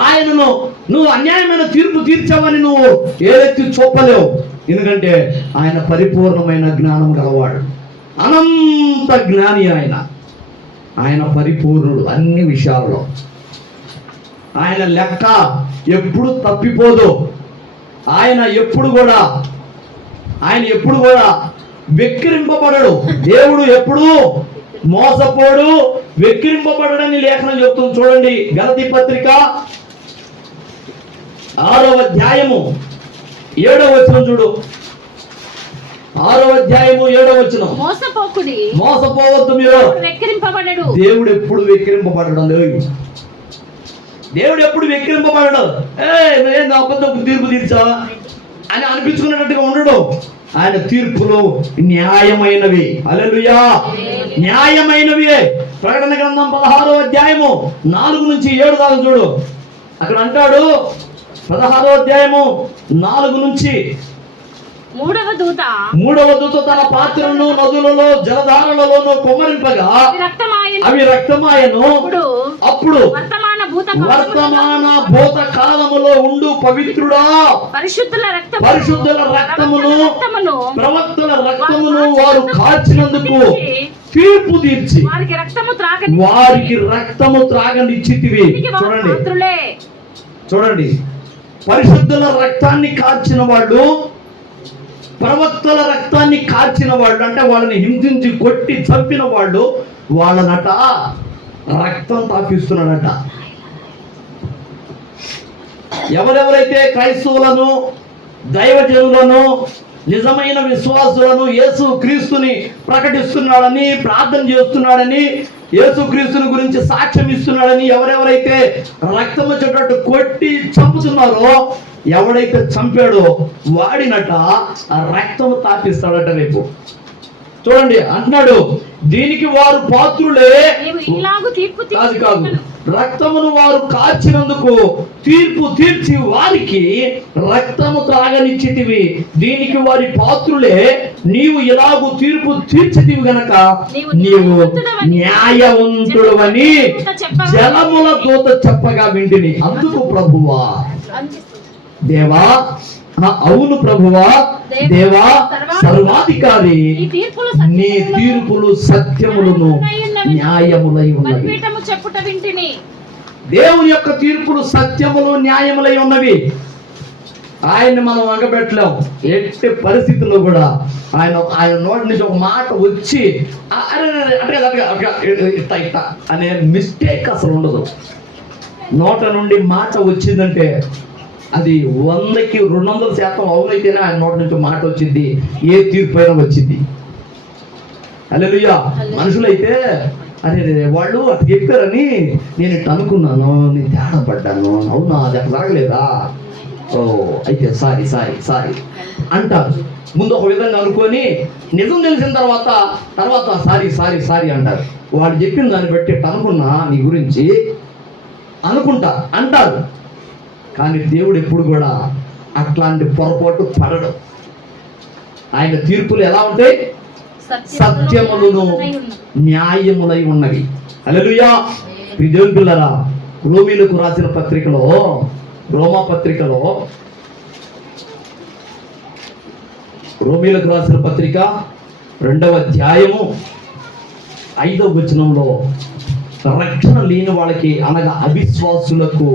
ఆయనను నువ్వు అన్యాయమైన తీర్పు తీర్చావని నువ్వు ఏదెత్తి చూపలేవు. ఎందుకంటే ఆయన పరిపూర్ణమైన జ్ఞానం గలవాడు, అనంత జ్ఞాని. ఆయన పరిపూర్ణుడు అన్ని విషయాల్లో. ఆయన లెక్క ఎప్పుడు తప్పిపోదు. ఆయన ఎప్పుడు కూడా వెక్కిరింపబడడు. దేవుడు ఎప్పుడు మోసపోడు, వెక్కిరింపబడడని లేఖనం చెప్తుంది. చూడండి గలతీ పత్రిక 6వ అధ్యాయము 7వ వచనం చూడు. 6వ అధ్యాయము 7వ వచనం. మోసపోకుడి, మోసపోవద్దు మీరు. వెక్కిరింపబడడు. దేవుడు ఎప్పుడు వెక్కిరింపబడడం లేదు. దేవుడు ఎప్పుడు వెక్కిరింపబడడు. నువ్వేం అబద్ధం తీర్పు తీర్చావా అని అనిపించుకున్నట్టుగా ఉండడు. ఆయన తీర్పులు న్యాయమైనవి. హల్లెలూయా, న్యాయమైనవి. ప్రకటన గ్రంథం 16వ అధ్యాయము 4 నుంచి 7 దాకా చూడు. అక్కడ అంటాడు 16వ అధ్యాయము 4 నుంచి 3వ దూత తన పాత్రను నదులలో జలధారలలోనూ కుమ్మరింపగా అవి రక్తమాయను. అప్పుడు వర్తమాన భూత కాలములో ఉండు పవిత్రుడా, పరిశుద్ధుల రక్తమును ప్రవక్తల రక్తమును వారు కాల్చినందుకు తీర్పు తీర్చి వారికి రక్తము త్రాగనిచ్చితివి. చూడండి, పరిశుద్ధుల రక్తాన్ని కార్చిన వాళ్ళు, ప్రవక్తల రక్తాన్ని కార్చిన వాళ్ళు, అంటే వాళ్ళని హింసించి కొట్టి చంపిన వాళ్ళు, వాళ్ళనట రక్తం తాపిస్తున్నాడట. ఎవరెవరైతే క్రైస్తవులను, దైవజనులను, నిజమైన విశ్వాసులను, యేసు క్రీస్తుని ప్రకటిస్తున్నాడని, ప్రార్థన చేస్తున్నాడని, యేసు క్రీస్తుని గురించి సాక్ష్యం ఇస్తున్నాడని ఎవరెవరైతే రక్తం వచ్చేటట్టు కొట్టి చంపుతున్నారో, ఎవడైతే చంపాడో వాడినట ఆ రక్తము తాపిస్తాడట రేపు. చూడండి అంటున్నాడు, దీనికి వారు పాత్రులే. కాదు, రక్తమును వారు కాచినందుకు తీర్పు తీర్చి వారికి రక్తము త్రాగనిచ్చితివి. దీనికి వారి పాత్రులే. నీవు ఇలాగూ తీర్పు తీర్చితివి గనక నీవు న్యాయవంతుడవని జలముల దూత చెప్పగా వింటిని. అందుకు ప్రభువా, దేవా, అవును ప్రభువా, దేవా సర్వాధికారి, నీ తీర్పులు సత్యములను న్యాయములై ఉన్నవి. దేవుని యొక్క తీర్పులు సత్యములు న్యాయములై ఉన్నవి. ఆయన్ని మనం వంగబెట్టలేం. ఎట్టి పరిస్థితుల్లో కూడా ఆయన నోటి నుంచి ఒక మాట వచ్చి ఇట్ట అనే మిస్టేక్ అసలు ఉండదు. నోట నుండి మాట వచ్చిందంటే అది 100కి 200% అవునైతేనే ఆయన నోటి నుంచి మాట వచ్చింది, ఏ తీర్పు అయినా వచ్చింది. హల్లెలూయా. మనుషులైతే అరే వాళ్ళు అటు చెప్పారని నేను ఇట్లా అనుకున్నాను, నేను తేడా పడ్డాను, అవునా అది అట్లా జరగలేదా, ఓ అయితే సారీ అంటారు. ముందు ఒక విధంగా అనుకొని నిజం తెలిసిన తర్వాత సారీ అంటారు. వాళ్ళు చెప్పిన దాన్ని బట్టి అనుకున్నా నీ గురించి అనుకుంటా అంటారు. కానీ దేవుడు ఎప్పుడు కూడా అట్లాంటి పొరపాటు పడడు. ఆయన తీర్పులు ఎలా ఉంటాయి? సత్యములను న్యాయములై ఉన్నవి. హల్లెలూయా. దేవుని పిల్లరా, రోమీలకు రాసిన పత్రికలో, రోమా పత్రికలో, రోమీలకు రాసిన పత్రిక 2వ అధ్యాయము 5వ వచనంలో రక్షణ లేని వాళ్ళకి, అనగా అవిశ్వాసులకు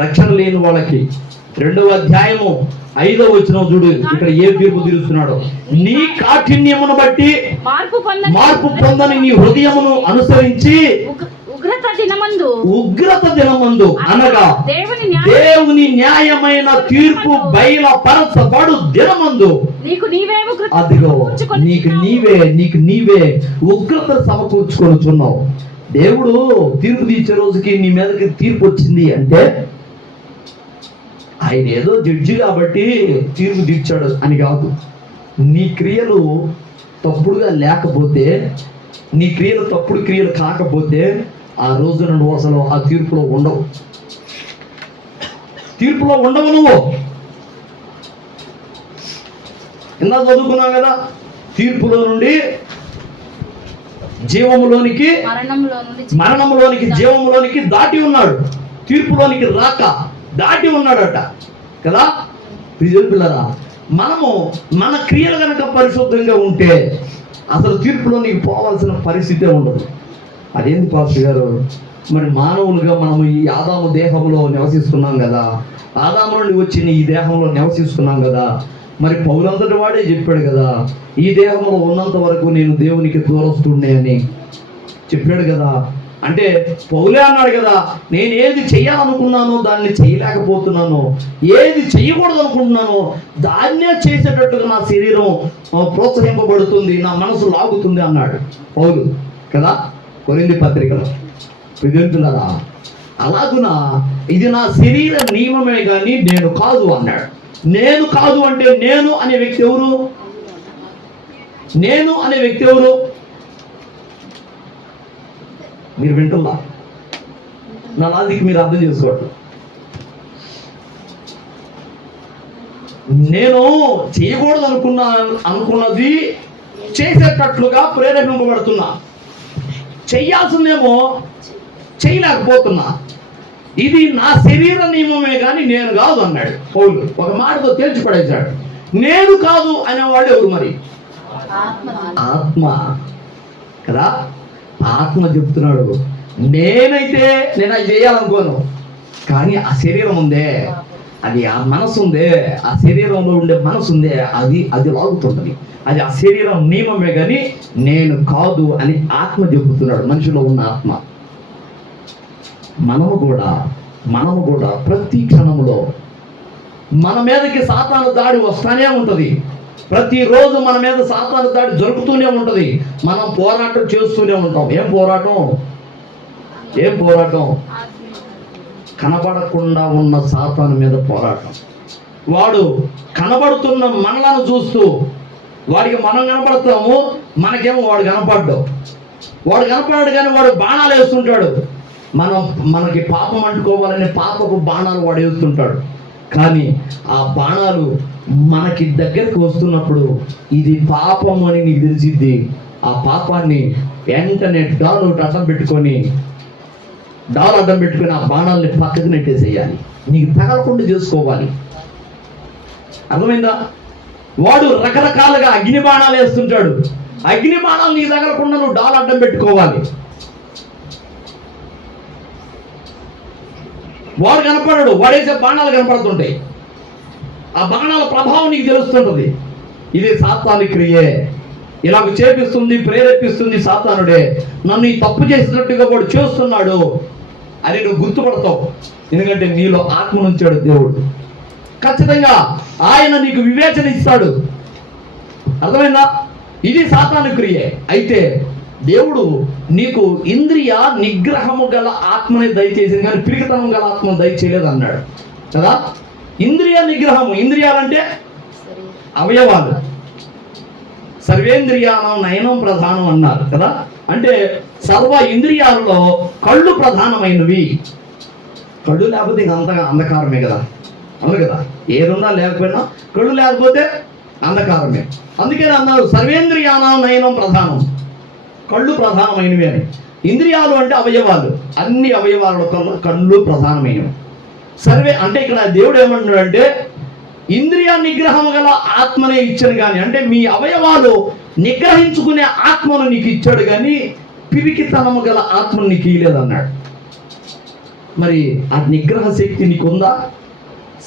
రక్షణ లేని వాళ్ళకి 2వ అధ్యాయము 5వ వచనం చూడు. ఇక్కడ ఏ తీర్పు తీరుస్తున్నాడో, నీ కాఠిన్యమును బట్టి మార్పు పొందని నీ హృదయమును అనుసరించి ఉగ్రత దినమందు అనగా దేవుని న్యాయమైన తీర్పు బయలుపరచబడు దినమందు అదిగో నీకు నీవే ఉగ్రత సమకూర్చుకొనుచున్నావు. దేవుడు తీర్పు తీర్చే రోజుకి నీ మీదకి తీర్పు వచ్చింది అంటే ఆయన ఏదో జడ్జి కాబట్టి తీర్పు తీర్చాడు అని కాదు. నీ క్రియలు తప్పుడుగా లేకపోతే, నీ క్రియలు తప్పుడు క్రియలు కాకపోతే ఆ రోజున నువ్వు అసలు ఆ తీర్పులో ఉండవు. నువ్వు ఇందా చదువుకున్నావు కదా, తీర్పులో నుండి జీవములోనికి, మరణములోనికి, జీవములోనికి దాటి ఉన్నాడు. తీర్పులోనికి రాక దాటి ఉన్నాడట కదా. పిల్లరా, మనము మన క్రియలు కనుక పరిశుద్ధంగా ఉంటే అసలు తీర్పులోనికి పోవాల్సిన పరిస్థితే ఉండదు. అదేంటి పాస్టర్ గారు, మరి మానవులుగా మనము ఈ ఆదాము దేహంలో నివసిస్తున్నాం కదా, ఆదాము నుండి వచ్చిన ఈ దేహంలో నివసిస్తున్నాం కదా. మరి పౌలంతటి వాడే చెప్పాడు కదా, ఈ దేహంలో ఉన్నంత వరకు నేను దేవునికి దూరస్తుడినే అని చెప్పాడు కదా. అంటే పౌలే అన్నాడు కదా, నేను ఏది చేయాలనుకున్నానో దాన్ని చేయలేకపోతున్నాను, ఏది చేయకూడదు అనుకుంటున్నానో దాన్నే చేసేటట్టుగా నా శరీరం ప్రోత్సహింపబడుతుంది, నా మనసు లాగుతుంది అన్నాడు పౌలు కదా కొరింథీ పత్రికలో. విద్యార్థులారా, అలాగున ఇది నా శరీర నియమమే కానీ నేను కాదు అన్నాడు. నేను కాదు అంటే నేను అనే వ్యక్తి ఎవరు? నేను అనే వ్యక్తి ఎవరు? మీరు వింటున్నా? నా లాజిక్ మీరు అర్థం చేసుకోండి. నేను చేయకూడదు అనుకున్నది చేసేటట్లుగా ప్రేరేపింపబడుతున్నా, చెయ్యాల్సిందేమో చేయలేకపోతున్నా. ఇది నా శరీర నియమమే కానీ నేను కాదు అన్నాడు పౌలు. ఒక మాటతో తేల్చి పడేశాడు. నేను కాదు అనేవాడు ఎవరు మరి? ఆత్మ కదా. ఆత్మ చెప్తున్నాడు, నేనైతే నేను అది చేయాలనుకోను, కానీ ఆ శరీరం ఉందే, అది ఆ మనసు ఉందే, ఆ శరీరంలో ఉండే మనసు ఉందే, అది లాగుతుంటుంది. అది ఆ శరీరం నియమమే కానీ నేను కాదు అని ఆత్మ చెబుతున్నాడు, మనిషిలో ఉన్న ఆత్మ. మనము కూడా ప్రతి క్షణంలో మన మీదకి సాతాను దాడి వస్తానే ఉంటుంది. ప్రతిరోజు మన మీద సాతాను దాడి జరుగుతూనే ఉంటుంది. మనం పోరాటం చేస్తూనే ఉంటాం. ఏం పోరాటం? కనబడకుండా ఉన్న సాతాను మీద పోరాటం. వాడు కనబడుతున్న మనలను చూస్తూ, వాడికి మనం కనపడతాము, మనకేమో వాడు కనపడ్డావు. వాడు కనపడాడు కానీ వాడు బాణాలు వేస్తుంటాడు. మనకి పాపం అంటుకోవాలని పాపపు బాణాలు వాడు వేస్తుంటాడు. కానీ ఆ బాణాలు మనకి దగ్గరికి వస్తున్నప్పుడు ఇది పాపం అని నీకు తెలిసిద్ది. ఆ పాపాన్ని వెంటనే డాలు అడ్డం పెట్టుకొని ఆ బాణాలని పక్కకు నెట్టేసేయాలి. నీకు తగలకుండా చేసుకోవాలి. అర్థమైందా? వాడు రకరకాలుగా అగ్ని బాణాలు వేస్తుంటాడు. అగ్ని బాణాలు నీ తగలకుండా నువ్వు డాలు అడ్డం పెట్టుకోవాలి. వాడు కనపడడు, వాడేసే బాణాలు కనపడుతుంటాయి. ఆ బాణాల ప్రభావం నీకు తెలుస్తుంటుంది. ఇది సాతాను క్రియే, ఇలాగ చేపిస్తుంది, ప్రేరేపిస్తుంది సాతానుడే. నన్ను ఈ తప్పు చేసినట్టుగా వాడు చేస్తున్నాడు అని నువ్వు గుర్తుపడతావు. ఎందుకంటే నీలో ఆత్మను ఉంచాడు దేవుడు. ఖచ్చితంగా ఆయన నీకు వివేచన ఇస్తాడు. అర్థమైందా? ఇది సాతాను క్రియే. అయితే దేవుడు నీకు ఇంద్రియ నిగ్రహము గల ఆత్మని దయచేసింది కానీ పిరికితనం గల ఆత్మను దయచేయలేదు అన్నాడు కదా. ఇంద్రియ నిగ్రహము, ఇంద్రియాలంటే అవయవాలు. సర్వేంద్రియానం నయనం ప్రధానం అన్నారు కదా. అంటే సర్వ ఇంద్రియాలలో కళ్ళు ప్రధానమైనవి. కళ్ళు లేకపోతే ఇంక అంతగా అంధకారమే కదా. అవును కదా, ఏదున్నా లేకపోయినా కళ్ళు లేకపోతే అంధకారమే. అందుకని అన్నారు సర్వేంద్రియానం నయనం ప్రధానం, కళ్ళు ప్రధానమైనవి అని. ఇంద్రియాలు అంటే అవయవాలు, అన్ని అవయవాల కళ్ళు ప్రధానమైనవి. సర్వే అంటే ఇక్కడ దేవుడు ఏమంటున్నాడు అంటే ఇంద్రియ నిగ్రహము గల ఆత్మనే ఇచ్చాను కానీ, అంటే మీ అవయవాలు నిగ్రహించుకునే ఆత్మను నీకు ఇచ్చాడు కానీ పిరికితనము గల ఆత్మను నీకు ఇయ్యలేదు అన్నాడు. మరి ఆ నిగ్రహ శక్తి నీకుందా?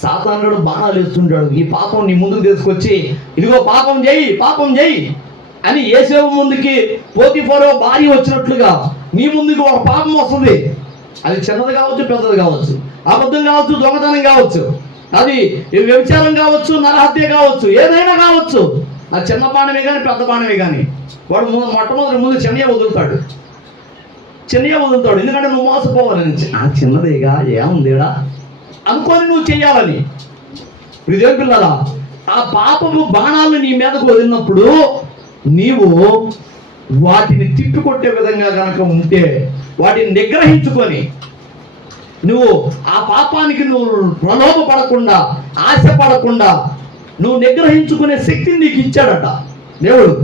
సాతానుడు బాణాలు వేస్తుంటాడు. ఈ పాపం నీ ముందుకు తీసుకొచ్చి ఇదిగో పాపం చేయి అని యేసేపు ముందుకి పోతీఫరో భార్య వచ్చినట్లుగా నీ ముందుకు ఒక పాపం వస్తుంది. అది చిన్నది కావచ్చు, పెద్దది కావచ్చు, అబద్ధం కావచ్చు, దొంగతనం కావచ్చు, అది వ్యభిచారం కావచ్చు, నరహత్య కావచ్చు, ఏదైనా కావచ్చు. అది చిన్న బాణమే కానీ పెద్ద బాణమే కానీ వాడు మొట్టమొదటి ముందు చిన్నయ్య వదులుతాడు. ఎందుకంటే నువ్వు మోసపోవాలని. ఆ చిన్నదేగా ఏముందేడా అనుకొని నువ్వు చెయ్యాలని. ఇదే పిల్లలా, ఆ పాపపు బాణాలు నీ మీదకు వదిలినప్పుడు నీవు వాటిని తిప్పికొట్టే విధంగా కనుక ఉంటే, వాటిని నిగ్రహించుకొని నువ్వు ఆ పాపానికి నువ్వు ప్రలోభపడకుండా, ఆశపడకుండా నువ్వు నిగ్రహించుకునే శక్తిని నీకు ఇచ్చాడట దేవుడు.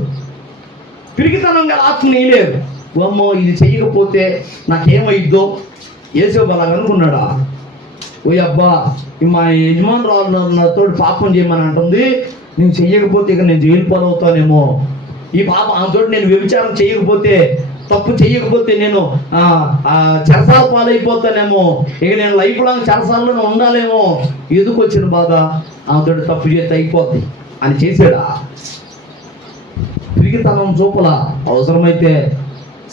పిరికితనంగా ఆత్మని ఇయ్యలేదు. అమ్మో ఇది చెయ్యకపోతే నాకేమైద్దో. యేసేపు అలాగ అనుకున్నాడా? ఓ అబ్బా, మా యజమానురాలు నాతో పాపం చేయమని అంటుంది, నేను చెయ్యకపోతే ఇక నేను జైలు పాలవుతానేమో. ఈ పాప ఆమెతో నేను వ్యభిచారం చేయకపోతే, తప్పు చేయకపోతే నేను చెరసాల పాలైపోతానేమో, ఇక నేను లైఫ్ లాంగ్ చెరసాలలోనే ఉండాలేమో. ఎందుకు వచ్చిన బాధ? ఆమెతో తప్పు చేస్తే అయిపోద్ది అని చేశాడా? పిరికితనం చూపలా. అవసరమైతే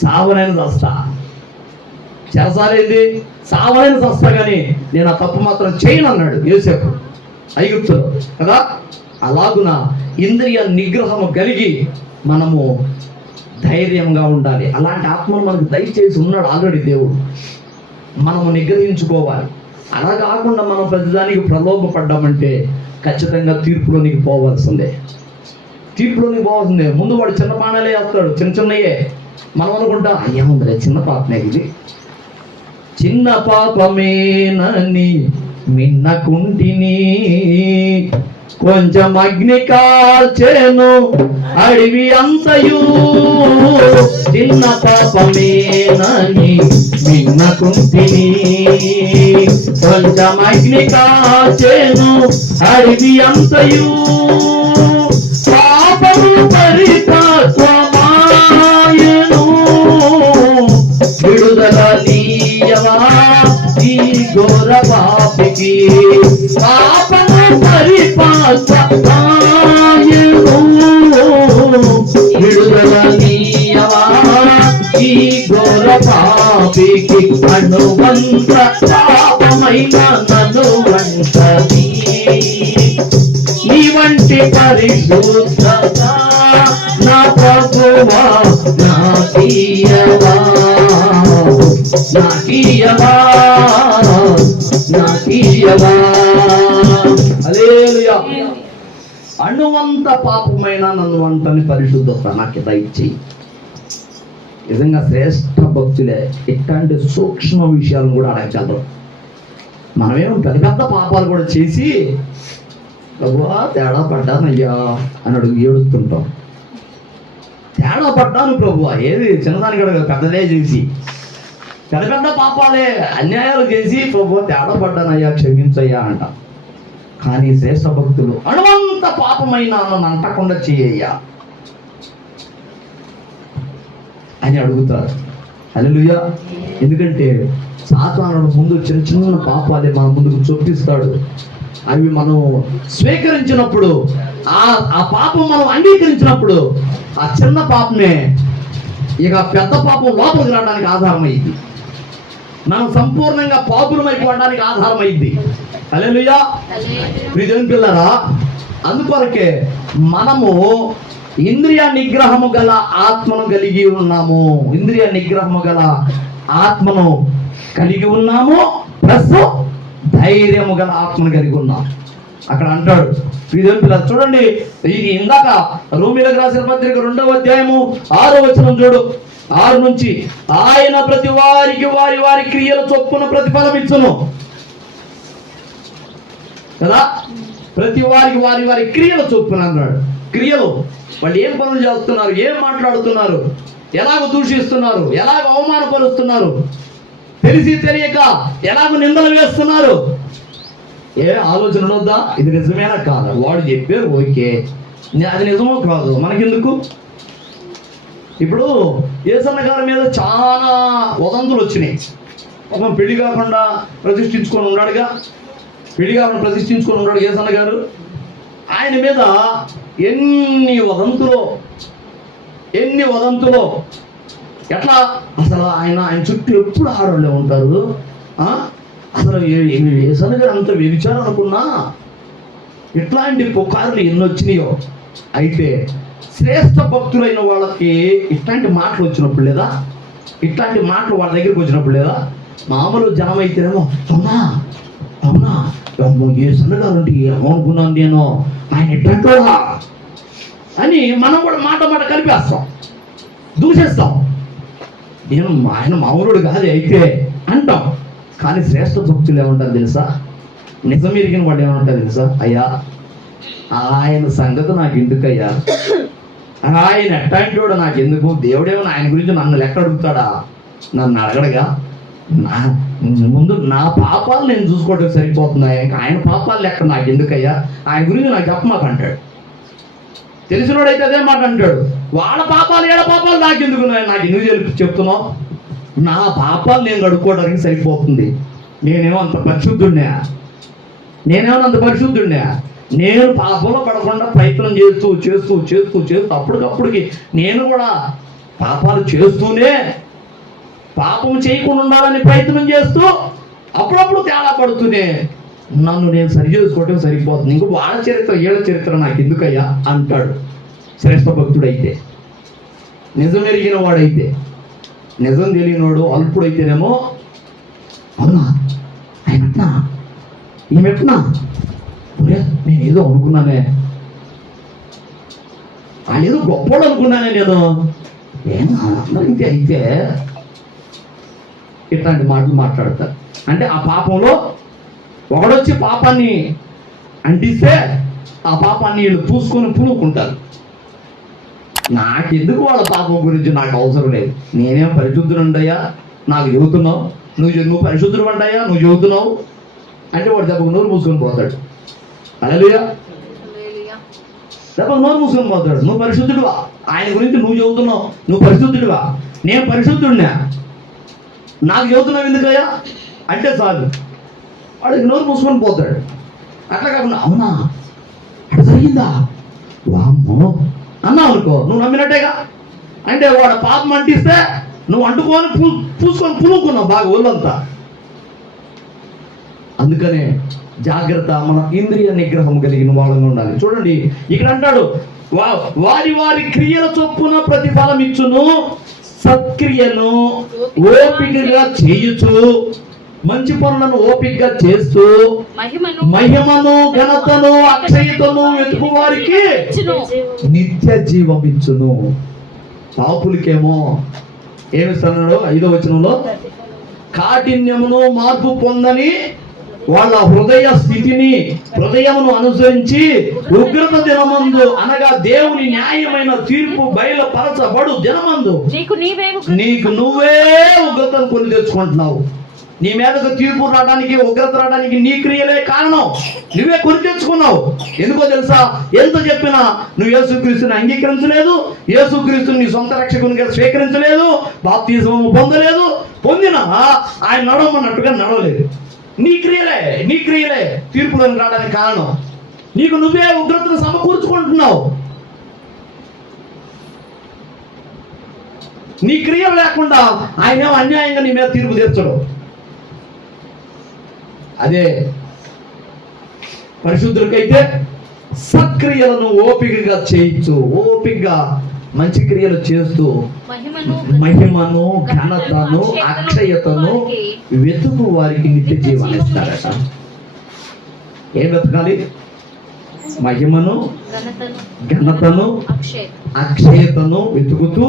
సావనైనా చేస్తా, చెరసాలేంది, సావైన సస్తా కానీ నేను ఆ తప్పు మాత్రం చేయను అన్నాడు యోసేపు ఐగుప్తులో కదా. అలాగున ఇంద్రియ నిగ్రహము కలిగి మనము ధైర్యంగా ఉండాలి. అలాంటి ఆత్మను మనకు దయచేసి ఉన్నాడు ఆల్రెడీ దేవుడు. మనము నిగ్రహించుకోవాలి. అలా కాకుండా మనం ప్రతిదానికి ప్రలోభపడ్డామంటే ఖచ్చితంగా తీర్పులోనికి పోవాల్సిందే. ముందు వాడు చిన్న బాణాలే వేస్తాడు, చిన్న చిన్నయే. మనం అనుకుంటాం అయ్యా ఉందిలే చిన్న పాపమే, ఇది చిన్న పాపమేనని మిన్నకుంటిని, కొంచెం అగ్ని కాల్చెను అడవి అంతయు, చిన్న పాపమేనని మిన్నకుంటిని, కొంచెం అగ్ని కాల్చెను అడవి అంతయు, పాపము పరిపక్వమాయెను, విడుదల నీయవా ఈ ఘోర పాపికి, పాపము పరిపక్వమాయెను, విడుదల నీయవా ఈ ఘోర పాపికి, అనువంత పాపమైన నన్ను నీ వంటి పరిశుద్ధత నా ప్రభువా నాకీయవా, నాకీయవా, నాకీయవా. హల్లెలూయా. అణువంత పాపమైన నన్ను వంటని పరిశుద్ధత నాకు దయచేయి. నిజంగా శ్రేష్ఠ భక్తులే ఇట్లాంటి సూక్ష్మ విషయాలను కూడా అడగగలరు. మనమేమో పెద్ద పెద్ద పాపాలు కూడా చేసి ప్రభువా తేడా పడ్డానయ్యా అని ఏడుస్తుంటాం. తేడా పడ్డాను ప్రభువా, ఏది చిన్నదాని కూడా పెద్దదే చేసి పెద్ద పెద్ద పాపాలే అన్యాయాలు చేసి ప్రభువా తేడా పడ్డానయ్యా క్షమించయ్యా అంట. కానీ శ్రేష్ఠ భక్తులు అణువంత పాపమైన నన్ను అంటకుండా చేయ్యా అని అడుగుతారు. హల్లెలూయా. ఎందుకంటే సాతానుడు ముందు చిన్న చిన్న పాపాలే మన ముందుకు చొప్పిస్తాడు. అవి మనం స్వీకరించినప్పుడు, ఆ పాపం మనం అంగీకరించినప్పుడు ఆ చిన్న పాపమే ఇక పెద్ద పాపం లోపలికి రావడానికి ఆధారమైంది. మనం సంపూర్ణంగా పాపులమైపోవడానికి ఆధారమైంది. హల్లెలూయా. ప్రియమైన పిల్లరా, అందుకొరకే మనము ఇంద్రియ నిగ్రహము గల ఆత్మను కలిగి ఉన్నాము. ఇంద్రియ నిగ్రహము గల ఆత్మను కలిగి ఉన్నాము, ప్లస్ ధైర్యము గల ఆత్మను కలిగి ఉన్నాం. అక్కడ అంటాడు ప్రియమైన చూడండి, ఇది ఇందాక రోమీయులకు రాసిన పత్రిక 2వ అధ్యాయము 6వ వచనం చూడు, 6 నుంచి, ఆయన ప్రతి వారికి వారి వారి క్రియల చొప్పున ప్రతిఫలం ఇచ్చును కదా. ప్రతి వారికి వారి వారి క్రియల చొప్పున అన్నాడు. క్రియలు వాళ్ళు ఏం పనులు చేస్తున్నారు, ఏం మాట్లాడుతున్నారు, ఎలాగ దూషిస్తున్నారు, ఎలాగ అవమానపరుస్తున్నారు, తెలిసి తెలియక ఎలాగ నిందలు వేస్తున్నారు, ఏ ఆలోచన వద్దా? ఇది నిజమేనా కాదా? వాడు చెప్పారు ఓకే, అది నిజమో కాదు మనకెందుకు? ఇప్పుడు యేసన్న గారి మీద చాలా వదంతులు వచ్చినాయి. ఒక పెళ్లి కాకుండా ప్రతిష్ఠించుకొని ఉన్నాడుగా, పెళ్లి కాకుండా ప్రతిష్ఠించుకొని ఉన్నాడు యేసన్న గారు. ఆయన మీద ఎన్ని వదంతులో ఎట్లా అసలు ఆయన చుట్టూ ఎప్పుడు ఆడవాళ్ళే ఉంటారు. అసలు యేసన్న గారు అంత వ్యభిచారం అనుకున్నా ఇట్లాంటి పుకార్లు ఎన్ని వచ్చినాయో. అయితే శ్రేష్ఠ భక్తులైన వాళ్ళకి ఇట్లాంటి మాటలు వచ్చినప్పుడు లేదా, ఇట్లాంటి మాటలు వాళ్ళ దగ్గరికి వచ్చినప్పుడు లేదా, మామూలు జనం అయితేనేమో అవునా అవునా యేసన్న గారు అంటే ఏమనుకున్నాను నేను, ఆయన ఇట్లాంటోడా అని మనం కూడా మాట కలిపేస్తాం, దూషిస్తాం. నేను ఆయన మామూలుడు కాదు అయితే అంటాం. కానీ శ్రేష్ఠ భక్తులు ఏమంటారు తెలుసా? నిజం ఎరిగిన వాళ్ళు ఏమంటారు తెలుసా? అయ్యా ఆయన సంగతి నాకు ఎందుకయ్యా, ఆయన ఎట్లాంటి వాడు నాకు ఎందుకు, దేవుడేమో ఆయన గురించి నన్ను లెక్క అడుగుతాడా, నన్ను అడగడగా, ముందు నా పాపాలు నేను చూసుకోవడం సరిపోతున్నాయి, ఇంకా ఆయన పాపాలు లెక్క నాకు ఎందుకయ్యా, ఆయన గురించి నాకు చెప్పమాక అంటాడు. తెలిసినోడైతే అదే మాట అంటాడు, వాళ్ళ పాపాలు ఏళ్ళ పాపాలు నాకెందుకు, నాకు ఎందుకు చెప్తున్నావు, నా పాపాలు నేను కడుక్కోవడానికి సరిపోతుంది, నేనేమో అంత పరిశుద్ధుడినా, నేను పాపంలో పడకుండా ప్రయత్నం చేస్తూ చేస్తూ చేస్తూ చేస్తూ అప్పటికప్పుడుకి నేను కూడా పాపాలు చేస్తూనే పాపం చేయకుండా ఉండాలని ప్రయత్నం చేస్తూ అప్పుడప్పుడు తేడా పడుతూనే నన్ను నేను సరి చేసుకోవటం సరిపోతుంది, ఇంకో వాళ్ళ చరిత్ర ఏళ్ళ చరిత్ర నాకు ఎందుకయ్యా అంటాడు శ్రేష్ఠ భక్తుడైతే. నిజం ఎరిగిన వాడైతే. నిజం తెలియనోడు అల్పుడైతేనేమో అవునా ఆయన ఎట్నా ఈమెట్నా నేను ఏదో అనుకున్నానే, వాళ్ళు ఏదో గొప్పోడు అనుకున్నానే నేను, అందరికీ అయితే ఇట్లాంటి మాటలు మాట్లాడతారు. అంటే ఆ పాపంలో ఒకడొచ్చి పాపాన్ని అంటిస్తే ఆ పాపాన్ని వీళ్ళు పూసుకొని పులుకుంటారు. నాకెందుకు వాళ్ళ పాపం గురించి నాకు అవసరం లేదు, నేనేం పరిశుద్ధుడుండయ్యా నాకు చెబుతున్నావు, నువ్వు పరిశుద్ధుడు అంటాయా నువ్వు చెబుతున్నావు అంటే వాడు దెబ్బకు నోరు మూసుకొని పోతాడు. హల్లెలూయా. దెబ్బకు నోరు మూసుకొని పోతాడు. నువ్వు పరిశుద్ధుడివా, ఆయన గురించి నువ్వు చెబుతున్నావు, నువ్వు పరిశుద్ధుడివా, నేను పరిశుద్ధుడినా, నాకు చెబుతున్నావు ఎందుకయ్యా అంటే చాలు వాడికి నోరు మూసుకొని పోతాడు. అట్లా కాకుండా అవునా అట్లా జరిగిందా వామ్మో అన్నావు అనుకో, నువ్వు నమ్మినట్టేగా. అంటే వాడు పాపం అంటిస్తే నువ్వు అంటుకొని పూసుకొని పులుకున్నావు బాగా ఒళ్ళంతా. అందుకనే జాగ్రత్త, మన ఇంద్రియ నిగ్రహం కలిగిన వాళ్ళంగా ఉండాలి. చూడండి ఇక్కడ అంటాడు వారి వారి క్రియల చొప్పున ప్రతిఫలం ఇచ్చును, సత్క్రియను ఓపికగా చేయుచు, మంచి పనులను ఓపికగా చేస్తూ మహిమను ఘనతను అక్షయతను వెతుకు వారికి నిత్య జీవం ఇచ్చును. పాపులకేమో ఏమిస్తున్నాడు 5వ వచనంలో కాఠిన్యమును మార్పు పొందని వాళ్ళ హృదయ స్థితిని హృదయమును అనుసరించి ఉగ్రత దినమందు అనగా దేవుని న్యాయమైన తీర్పు బయలుపరచబడు దినమందు నీకు నువ్వే ఉగ్రతను కొని తెచ్చుకుంటున్నావు. నీ మీదకు తీర్పు రావడానికి ఉగ్రత రావడానికి నీ క్రియలే కారణం, నువ్వే కొని తెచ్చుకున్నావు. ఎందుకో తెలుసా, ఎంత చెప్పినా నువ్వు యేసుక్రీస్తుని అంగీకరించలేదు, యేసుక్రీస్తుని నీ సొంత రక్షకునిగా స్వీకరించలేదు, బాప్తిజం పొందలేదు, పొందినా ఆయన నడవమన్నట్టుగా నడవలేదు. నీ క్రియలే తీర్పులను రావడానికి కారణం. నీకు నువ్వే ఉగ్రతను సమకూర్చుకుంటున్నావు. నీ క్రియలు లేకుండా ఆయనేమో అన్యాయంగా నీ మీద తీర్పు తీర్చడు. అదే పరిశుద్ధులకైతే సత్క్రియలను ఓపికగా చేయొచ్చు, ఓపికగా మంచి క్రియలు చేస్తూ మహిమను ఘనతను అక్షయతను వెతుకు వారికి నిత్య జీవాన్ని ఇస్తారట. ఏం వెతకాలి? మహిమను ఘనతను అక్షయతను వెతుకుతూ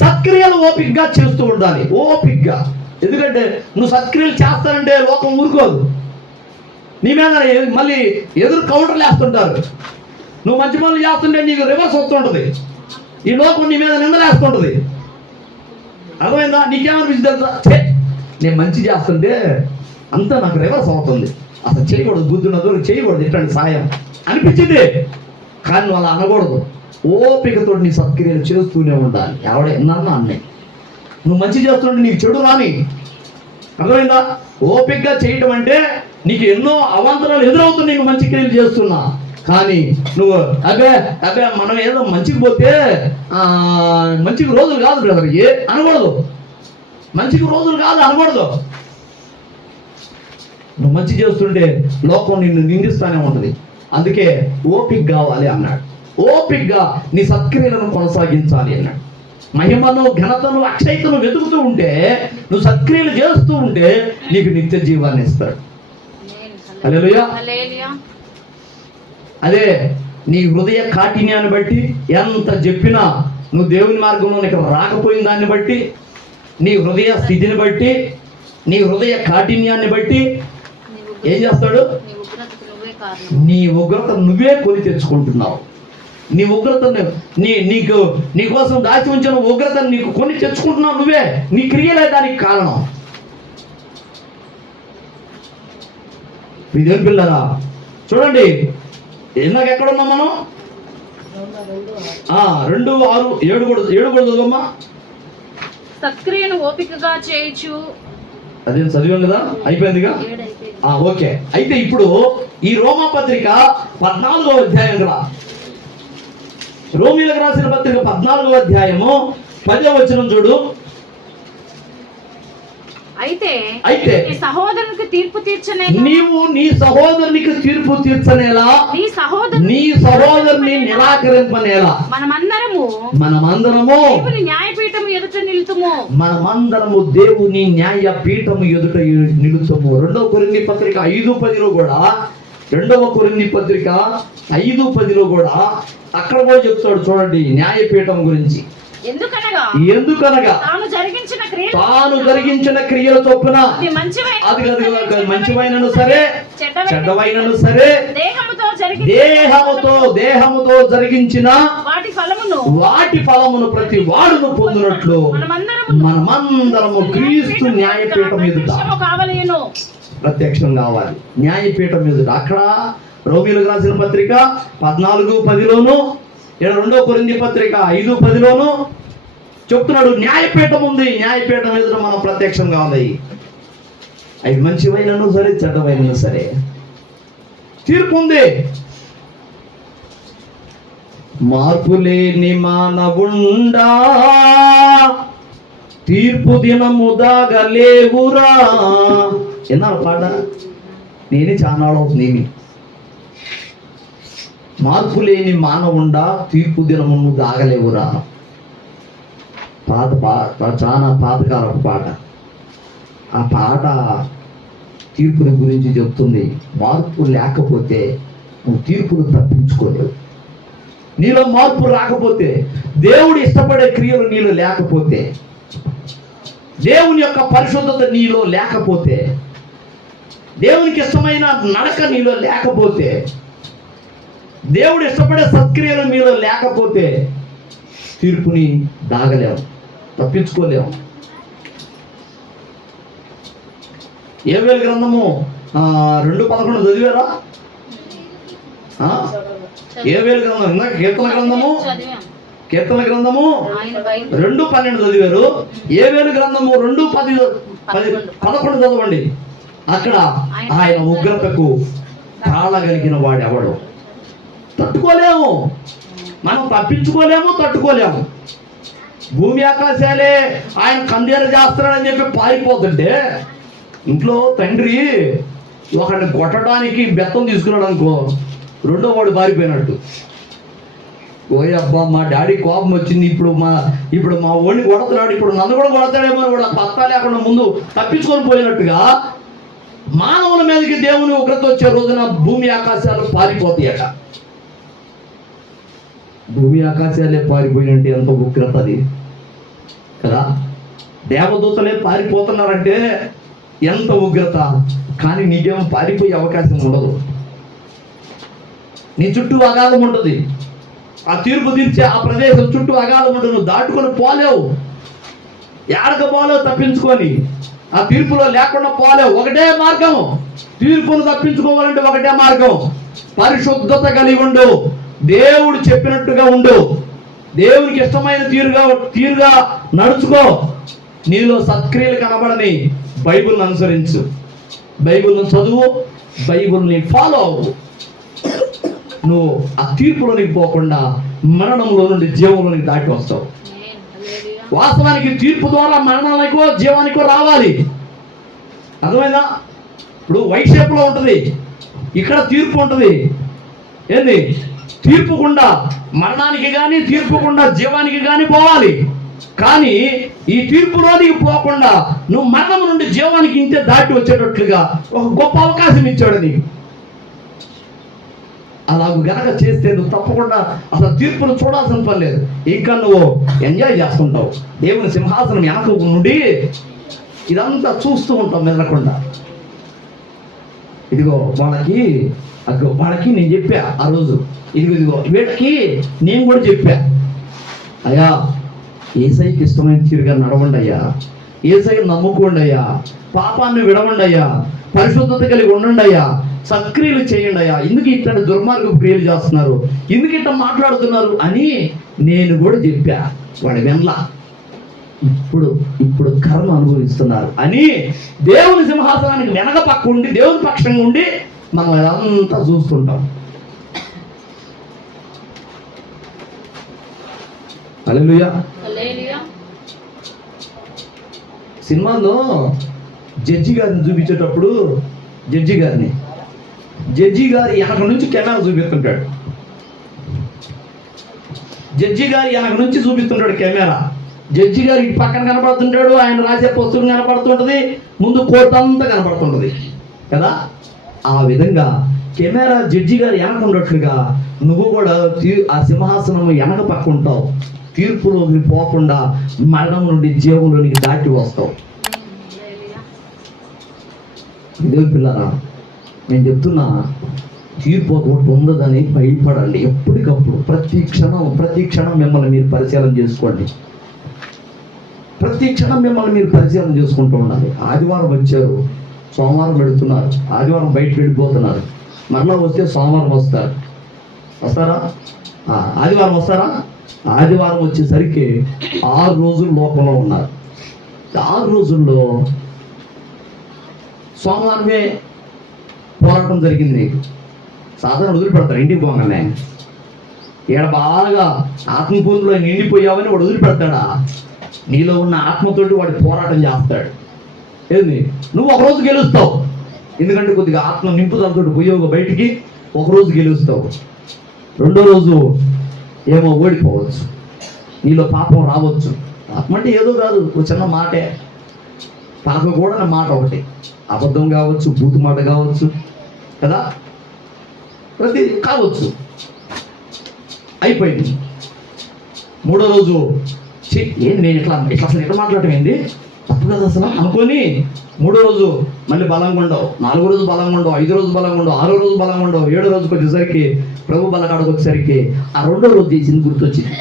సత్క్రియలు ఓపికగా చేస్తూ ఉండాలి. ఓపికగా. ఎందుకంటే నువ్వు సత్క్రియలు చేస్తానంటే లోకం ఊరుకోదు, నీ మీద మళ్ళీ ఎదురు కౌంటర్లు వేస్తుంటారు. నువ్వు మంచి పనులు చేస్తుంటే నీకు రివర్స్ వస్తుంటుంది, ఈ లోకం నీ మీద నిందలేస్తుంటుంది. అర్థమైందా? నీకేమనిపించింది తెలుసా, నేను మంచి చేస్తుంటే అంతా నాకు రివర్స్ అవుతుంది, అసలు చేయకూడదు, బుద్ధి ఉన్నదో చేయకూడదు ఇట్లాంటి సాయం అనిపించింది. కానీ నువ్వు అలా అనకూడదు. ఓపికతో నీ సత్క్రియలు చేస్తూనే ఉండాలి. ఎవడే నన్ను అన్నీ నువ్వు మంచి చేస్తుంటే నీకు చెడు రాని. అర్థమైందా? ఓపికగా చేయటం అంటే నీకు ఎన్నో అవాంతరాలు ఎదురవుతుంది, నీకు మంచి క్రియలు చేస్తున్నా. కానీ నువ్వు అబ్బే మనం ఏదో మంచికి పోతే మంచికి రోజులు కాదు బ్రదర్ అనకూడదు, మంచికి రోజులు కాదు అనకూడదు. నువ్వు మంచి చేస్తుంటే లోకం నిన్ను నిందిస్తానే ఉంటుంది. అందుకే ఓపిక కావాలి అన్నాడు. ఓపికగా నీ సత్క్రియలను కొనసాగించాలి అన్నాడు. మహిమను ఘనతను అక్షయతను వెతుకుతూ ఉంటే, నువ్వు సత్క్రియలు చేస్తూ ఉంటే నీకు నిత్య జీవాన్ని ఇస్తాడు. హల్లెలూయా. అదే నీ హృదయ కాఠిన్యాన్ని బట్టి ఎంత చెప్పినా నువ్వు దేవుని మార్గంలో నీకు రాకపోయిన దాన్ని బట్టి, నీ హృదయ స్థితిని బట్టి, నీ హృదయ కాఠిన్యాన్ని బట్టి ఏం చేస్తాడు? నీ ఉగ్రత నువ్వే కొని తెచ్చుకుంటున్నావు. నీ ఉగ్రతను నీకోసం దాచి ఉంచిన ఉగ్రతను నీకు కొని తెచ్చుకుంటున్నావు నువ్వే. నీ క్రియలే దానికి కారణం. ఇదేం పిల్లరా చూడండి, ఇందాక ఎక్కడున్నాం మనం? 2:6 7 కూడా చదువమ్మా. సత్క్రియను ఓపికగా చేయొచ్చు. అదేం చదివాం కదా, అయిపోయిందిగా. ఓకే. అయితే ఇప్పుడు ఈ రోమా పత్రిక 14వ అధ్యాయం కదా, రోమీలకు రాసిన పత్రిక 14వ అధ్యాయము 10వ వచనం చూడు. అయితే అయితే నీ సహోదరునికి తీర్పు తీర్చనే నీవు నీ సహోదరునికి తీర్పు తీర్చనేలా, నీ నీ సహోదరుని నిరాకరింపనేలా, మనమందరము దేవుని న్యాయపీఠం ఎదుట నిలుతుము. మనమందరము దేవుని న్యాయ పీఠము ఎదుట నిలుతుము. 2 కొరింథీ పత్రిక 5:10 కూడా, 2 కొరింథీ పత్రిక 5:10 కూడా అక్కడ కూడా చెప్తాడు చూడండి న్యాయపీఠం గురించి. ఎందుకనగా తాను జరిగించిన క్రియల చొప్పున అది మంచివైనను సరే చెడ్డవైనను సరే దేహముతో జరిగించిన వాటి ఫలమును ప్రతి వాడును పొందినట్లు మనమందరము క్రీస్తు న్యాయపీఠం ఎదుట ప్రత్యక్షం కావాలి. న్యాయపీఠం ఎదుట అక్కడ రోమీయులకు రాసిన పత్రిక 14:10లోను, 2 కొరింథీ పత్రిక 5:10లోను చెప్తున్నాడు న్యాయపీఠం ఉంది. న్యాయపీఠం ఎదుట మనం ప్రత్యక్షం కావాలి. అవి మంచివైనను సరే చెడ్డవైనను సరే తీర్పు ఉంది. మార్పులేని మానవుండా తీర్పు దినము దాగలేవురా. ఎన్నాడు పాట? నేనే చాలా అవుతుంది. మార్పు లేని మానవుండా తీర్పు దినమును దాగలేవురా. చాలా పాతకాలపు పాట. ఆ పాట తీర్పుని గురించి చెప్తుంది. మార్పు లేకపోతే నువ్వు తీర్పును తప్పించుకోలేవు. నీలో మార్పు రాకపోతే, దేవుడు ఇష్టపడే క్రియలు నీలో లేకపోతే, దేవుని యొక్క పరిశుద్ధత నీలో లేకపోతే, దేవునికి ఇష్టమైన నడక నీలో లేకపోతే, దేవుడు ఇష్టపడే సత్క్రియలు మీలో లేకపోతే తీర్పుని దాగలేము, తప్పించుకోలేము. యోవేలు గ్రంథము 2:11 చదివారా? యోవేలు గ్రంథం, ఇందాక కీర్తన గ్రంథము 2:12 చదివారు. యోవేలు గ్రంథము 2:11 చదవండి. అక్కడ ఆయన ఉగ్రతకు తాళగలిగిన వాడెవడు? తట్టుకోలేము మనం, తట్టుకోలేము. భూమి ఆకాశాలే ఆయన కందేరు చేస్తాడని చెప్పి పారిపోతుంటే, ఇంట్లో తండ్రి ఒకరిని కొట్టడానికి బెత్తం తీసుకున్నాడు అనుకో, 2వ వాడు పారిపోయినట్టు. ఓయబ్బా మా డాడీ కోపం వచ్చింది, ఇప్పుడు మా ఓడిని కొడుతున్నాడు, ఇప్పుడు నన్ను కూడా కొడతాడేమో అని కూడా పత్తా లేకుండా ముందు తప్పించుకొని పోయినట్టుగా మానవుల మీదకి దేవుని ఉగ్రత వచ్చే రోజున భూమి ఆకాశాలు పారిపోతాయట. భూమి ఆకాశాలే పారిపోయినంటే ఎంత ఉగ్రత అది కదా. దేవదూతలే పారిపోతున్నారంటే ఎంత ఉగ్రత. కానీ నీకేమో పారిపోయే అవకాశం ఉండదు. నీ చుట్టూ అగాధం ఉంటుంది. ఆ తీర్పు తీర్చే ఆ ప్రదేశం చుట్టూ అగాధం ఉంటుంది. నువ్వు దాటుకొని పోలేవు, ఎడకు పోలేవు తప్పించుకొని. ఆ తీర్పులో లేకుండా పోలేవు. ఒకటే మార్గం, తీర్పును తప్పించుకోవాలంటే ఒకటే మార్గం, పరిశుద్ధత కలిగి ఉండు, దేవుడు చెప్పినట్టుగా ఉండు, దేవునికి ఇష్టమైన తీరుగా నడుచుకో. నీలో సత్క్రియలు కనబడని బైబిల్ని అనుసరించు, బైబిల్ని చదువు, బైబిల్ని ఫాలో అవ్వు. నువ్వు ఆ తీర్పులోనికి పోకుండా మరణంలో నుండి జీవంలోనికి దాటి వస్తావు. వాస్తవానికి తీర్పు ద్వారా మరణానికో జీవానికో రావాలి. అర్థమైందా? ఇప్పుడు వైట్ షేప్లో ఉంటుంది, ఇక్కడ తీర్పు ఉంటుంది. ఏంది? తీర్పుకుండా మరణానికి కానీ తీర్పుకుండా జీవానికి కానీ పోవాలి. కానీ ఈ తీర్పులోనికి పోకుండా నువ్వు మరణం నుండి జీవానికి ఇంతే దాటి వచ్చేటట్లుగా ఒక గొప్ప అవకాశం ఇచ్చాడు నీకు. అలాగూ గనక చేస్తే నువ్వు తప్పకుండా అసలు తీర్పును చూడాల్సిన పని లేదు. ఇంకా నువ్వు ఎంజాయ్ చేస్తుంటావు. దేవుని సింహాసనం వెనక నుండి ఇదంతా చూస్తూ ఉంటావు మెదలకుండా. ఇదిగో వాళ్ళకి నేను చెప్పా ఆ రోజు, ఇదిగో వీటికి నేను కూడా చెప్పా, అయ్యా యేసయ్యకి ఇష్టమైన తీరుగా నడవండి అయ్యా, యేసయ్యను నమ్ముకోండి అయ్యా, పాపాన్ని విడవండి అయ్యా, పరిశుద్ధత కలిగి ఉండండి అయ్యా, సత్క్రియలు చేయండి అయ్యా. ఎందుకు ఇట్లాంటి దుర్మార్గ క్రియలు చేస్తున్నారు, ఎందుకు ఇట్లా మాట్లాడుతున్నారు అని నేను కూడా చెప్పా. వాడి వెనల ఇప్పుడు కర్మ అనుభవిస్తున్నారు అని దేవుని సింహాసనానికి వెనక పక్క ఉండి దేవుని పక్షంగా ఉండి మనం అదంతా చూస్తుంటాం. హల్లెలూయా. హల్లెలూయా. సినిమాలో జడ్జి గారిని చూపించేటప్పుడు జడ్జి గారు వెనక నుంచి కెమెరా చూపిస్తుంటాడు. జడ్జి గారు వెనక నుంచి చూపిస్తుంటాడు కెమెరా. జడ్జి గారు ఇటు పక్కన కనపడుతుంటాడు, ఆయన రాసే పుస్తకం కనపడుతుంటది, ముందు కోర్టు అంతా కనపడుతుంటది కదా. ఆ విధంగా కెమెరా జడ్జి గారు వెనక ఉన్నట్లుగా నువ్వు కూడా ఆ సింహాసనం వెనక పక్క ఉంటావు. తీర్పులోకి పోకుండా మరణం నుండి జీవంలోనికి దాటి వస్తావు. ఇదే పిల్లరా, నేను చెప్తున్నా, తీర్పు ఒకటి ఉండదని భయపడండి. ఎప్పటికప్పుడు ప్రతి క్షణం మిమ్మల్ని మీరు పరిశీలన చేసుకోండి. ప్రతి క్షణం మిమ్మల్ని మీరు పరిశీలన చేసుకుంటూ ఉండాలి. ఆదివారం వచ్చారు, సోమవారం పెడుతున్నారు, ఆదివారం బయటకు వెళ్ళిపోతున్నారు, మరలా వస్తే సోమవారం వస్తారా? ఆదివారం వస్తారా? ఆదివారం వచ్చేసరికి 6 రోజులు లోకంలో ఉన్నారు. 6 రోజుల్లో సోమవారమే పోరాటం జరిగింది. నీకు సాధారణ వదిలిపెడతారు ఇంటికి పోగానే. ఈడ బాగా ఆత్మపూర్ణలో నిండిపోయావని వాడు వదిలిపెడతాడా? నీలో ఉన్న ఆత్మతోటి వాడు పోరాటం చేస్తాడు. ఏంది, నువ్వు ఒకరోజు గెలుస్తావు, ఎందుకంటే కొద్దిగా ఆత్మ నింపుదలతో పోయావు బయటికి, ఒకరోజు గెలుస్తావు. రెండో రోజు ఏమో ఓడిపోవచ్చు, నీలో పాపం రావచ్చు. పాపం అంటే ఏదో కాదు, ఒక చిన్న మాటే, పాపకూడని మాట ఒకటి, అబద్ధం కావచ్చు, బూతు మాట కావచ్చు కదా, ప్రతి కావచ్చు. అయిపోయింది. మూడో రోజు ఏంది నేను ఇట్లా అసలు ఎట్లా మాట్లాడటం ఏంది, తప్పు కదా అసలు అనుకొని మూడో రోజు మళ్ళీ బలంగా ఉండవు, 4వ రోజు బలంగా ఉండవు, 5వ రోజు బలంగా ఉండవు, 6వ రోజు బలంగా ఉండవు, 7వ రోజుకి వచ్చేసరికి ప్రభు బలకాడకు వచ్చేసరికి ఆ 2వ రోజు చేసింది గుర్తొచ్చింది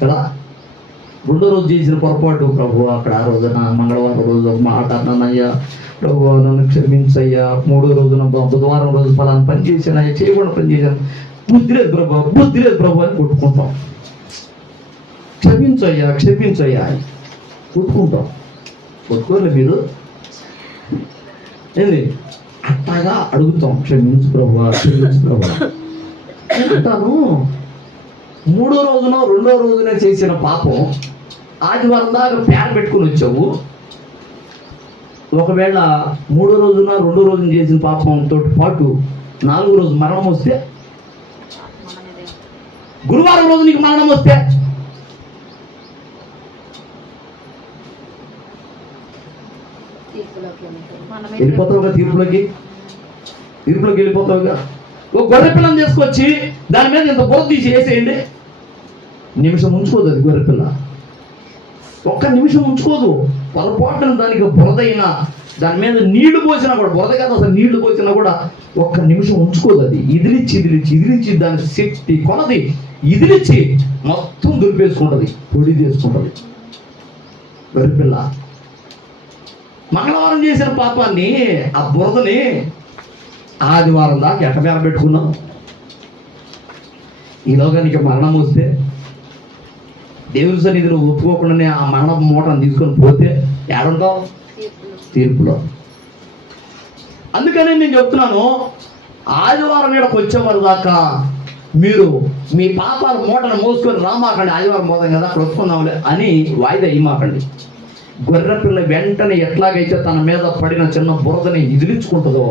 కదా. 2వ రోజు చేసిన పొరపాటు, ప్రభు అక్కడ ఆ రోజున మంగళవారం రోజు ఒక మాట అన్నానయ్యా, ప్రభు నన్ను క్షమించయ్యా, 3వ రోజున బుధవారం రోజు ఫలానా పని చేశాను అయ్యా, చేయకుండా పని చేశాను, బుద్ధి లేదు ప్రభు అని కొట్టుకుంటాం. క్షమించయ్యా అని కొట్టుకుంటాం. కొట్టుకోలే మీరు ఏంది, అట్లాగా అడుగుతాం, క్షమించు ప్రభు అంటాను. 3వ రోజున 2వ రోజున చేసిన పాపం ఆదివారం దాకా పేరు పెట్టుకుని వచ్చావు. ఒకవేళ 3వ రోజున 2వ రోజున చేసిన పాపంతో పాటు 4వ రోజు మరణం వస్తే, గురువారం రోజు నీకు మరణం వస్తే వెళ్ళిపోతావుగా, తీర్పులోకి వెళ్ళిపోతావుగా. ఒక గొర్రె పిల్లని తీసుకొచ్చి దాని మీద ఇంత బురద తీసి వేసేయండి, నిమిషం ఉంచుకోదు అది. గొర్రె పిల్ల ఒక్క నిమిషం ఉంచుకోదు. పొరపాటున దానికి బురదైనా దాని మీద నీళ్లు పోసినా కూడా, బురద కాదు అసలు, నీళ్లు పోసినా కూడా ఒక్క నిమిషం ఉంచుకోదు. అది ఇదిలిచ్చి దాని శక్తి కొలది ఇదిలిచ్చి మొత్తం దులిపేసుకుంటుంది, పొడి చేసుకుంటుంది గొర్రెపిల్ల. మంగళవారం చేసిన పాపాన్ని, ఆ బురదని ఆదివారం దాకా ఎట్టమేర పెట్టుకున్నాం. ఈలోగా నీకు మరణం వస్తే, దేవుని సన్నిధిలో ఒప్పుకోకుండానే ఆ మరణ మూటను తీసుకొని పోతే ఏడుంటావు? తీర్పులో. అందుకని నేను చెప్తున్నాను, ఆదివారం మీదకి వచ్చేవారు దాకా మీరు మీ పాపాల మూటను మోసుకొని రామాకండి. ఆదివారం పోదాం కదా, అక్కడ వస్తున్నాంలే అని వాయిదా ఇవ్వమాకండి. గొర్రెపిల్ల వెంటనే ఎట్లాగైతే తన మీద పడిన చిన్న బురదని ఇదిలించుకుంటుందో,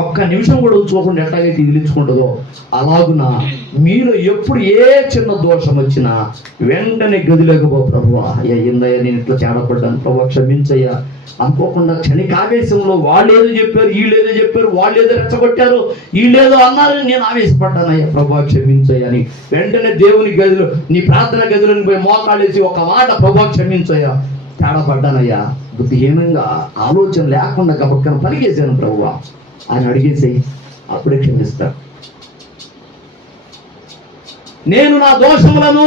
ఒక్క నిమిషం కూడా ఉంచుకోకుండా ఎట్లాగైతే ఇదిలించుకుంటుందో, అలాగున మీరు ఎప్పుడు ఏ చిన్న దోషం వచ్చినా వెంటనే గదిలేకపో, ప్రభు అయ్యిందయ్యా నేను ఇట్లా చేడపడ్డాను, ప్రభు క్షమించయ్యా అనుకోకుండా క్షణికావేశంలో వాళ్ళు ఏదో చెప్పారు, వీళ్ళేదో చెప్పారు, వాళ్ళు ఏదో రెచ్చగొట్టారు, వీళ్ళేదో అన్నారు, నేను ఆవేశపడ్డానయ్యా, ప్రభు క్షమించయ్యా అని వెంటనే దేవుని గదిలో, నీ ప్రార్థన గదిలోని పోయి మోకాళ్ళేసి ఒక మాట, ప్రభు క్షమించయ్యా, తేడాపడ్డానయ్యా, బుద్ధిహీనంగా ఆలోచన లేకుండా గబక్కన పలికేశాను ప్రభు అని అడిగేసేయి, అప్పుడే క్షమిస్తాడు. నేను నా దోషములను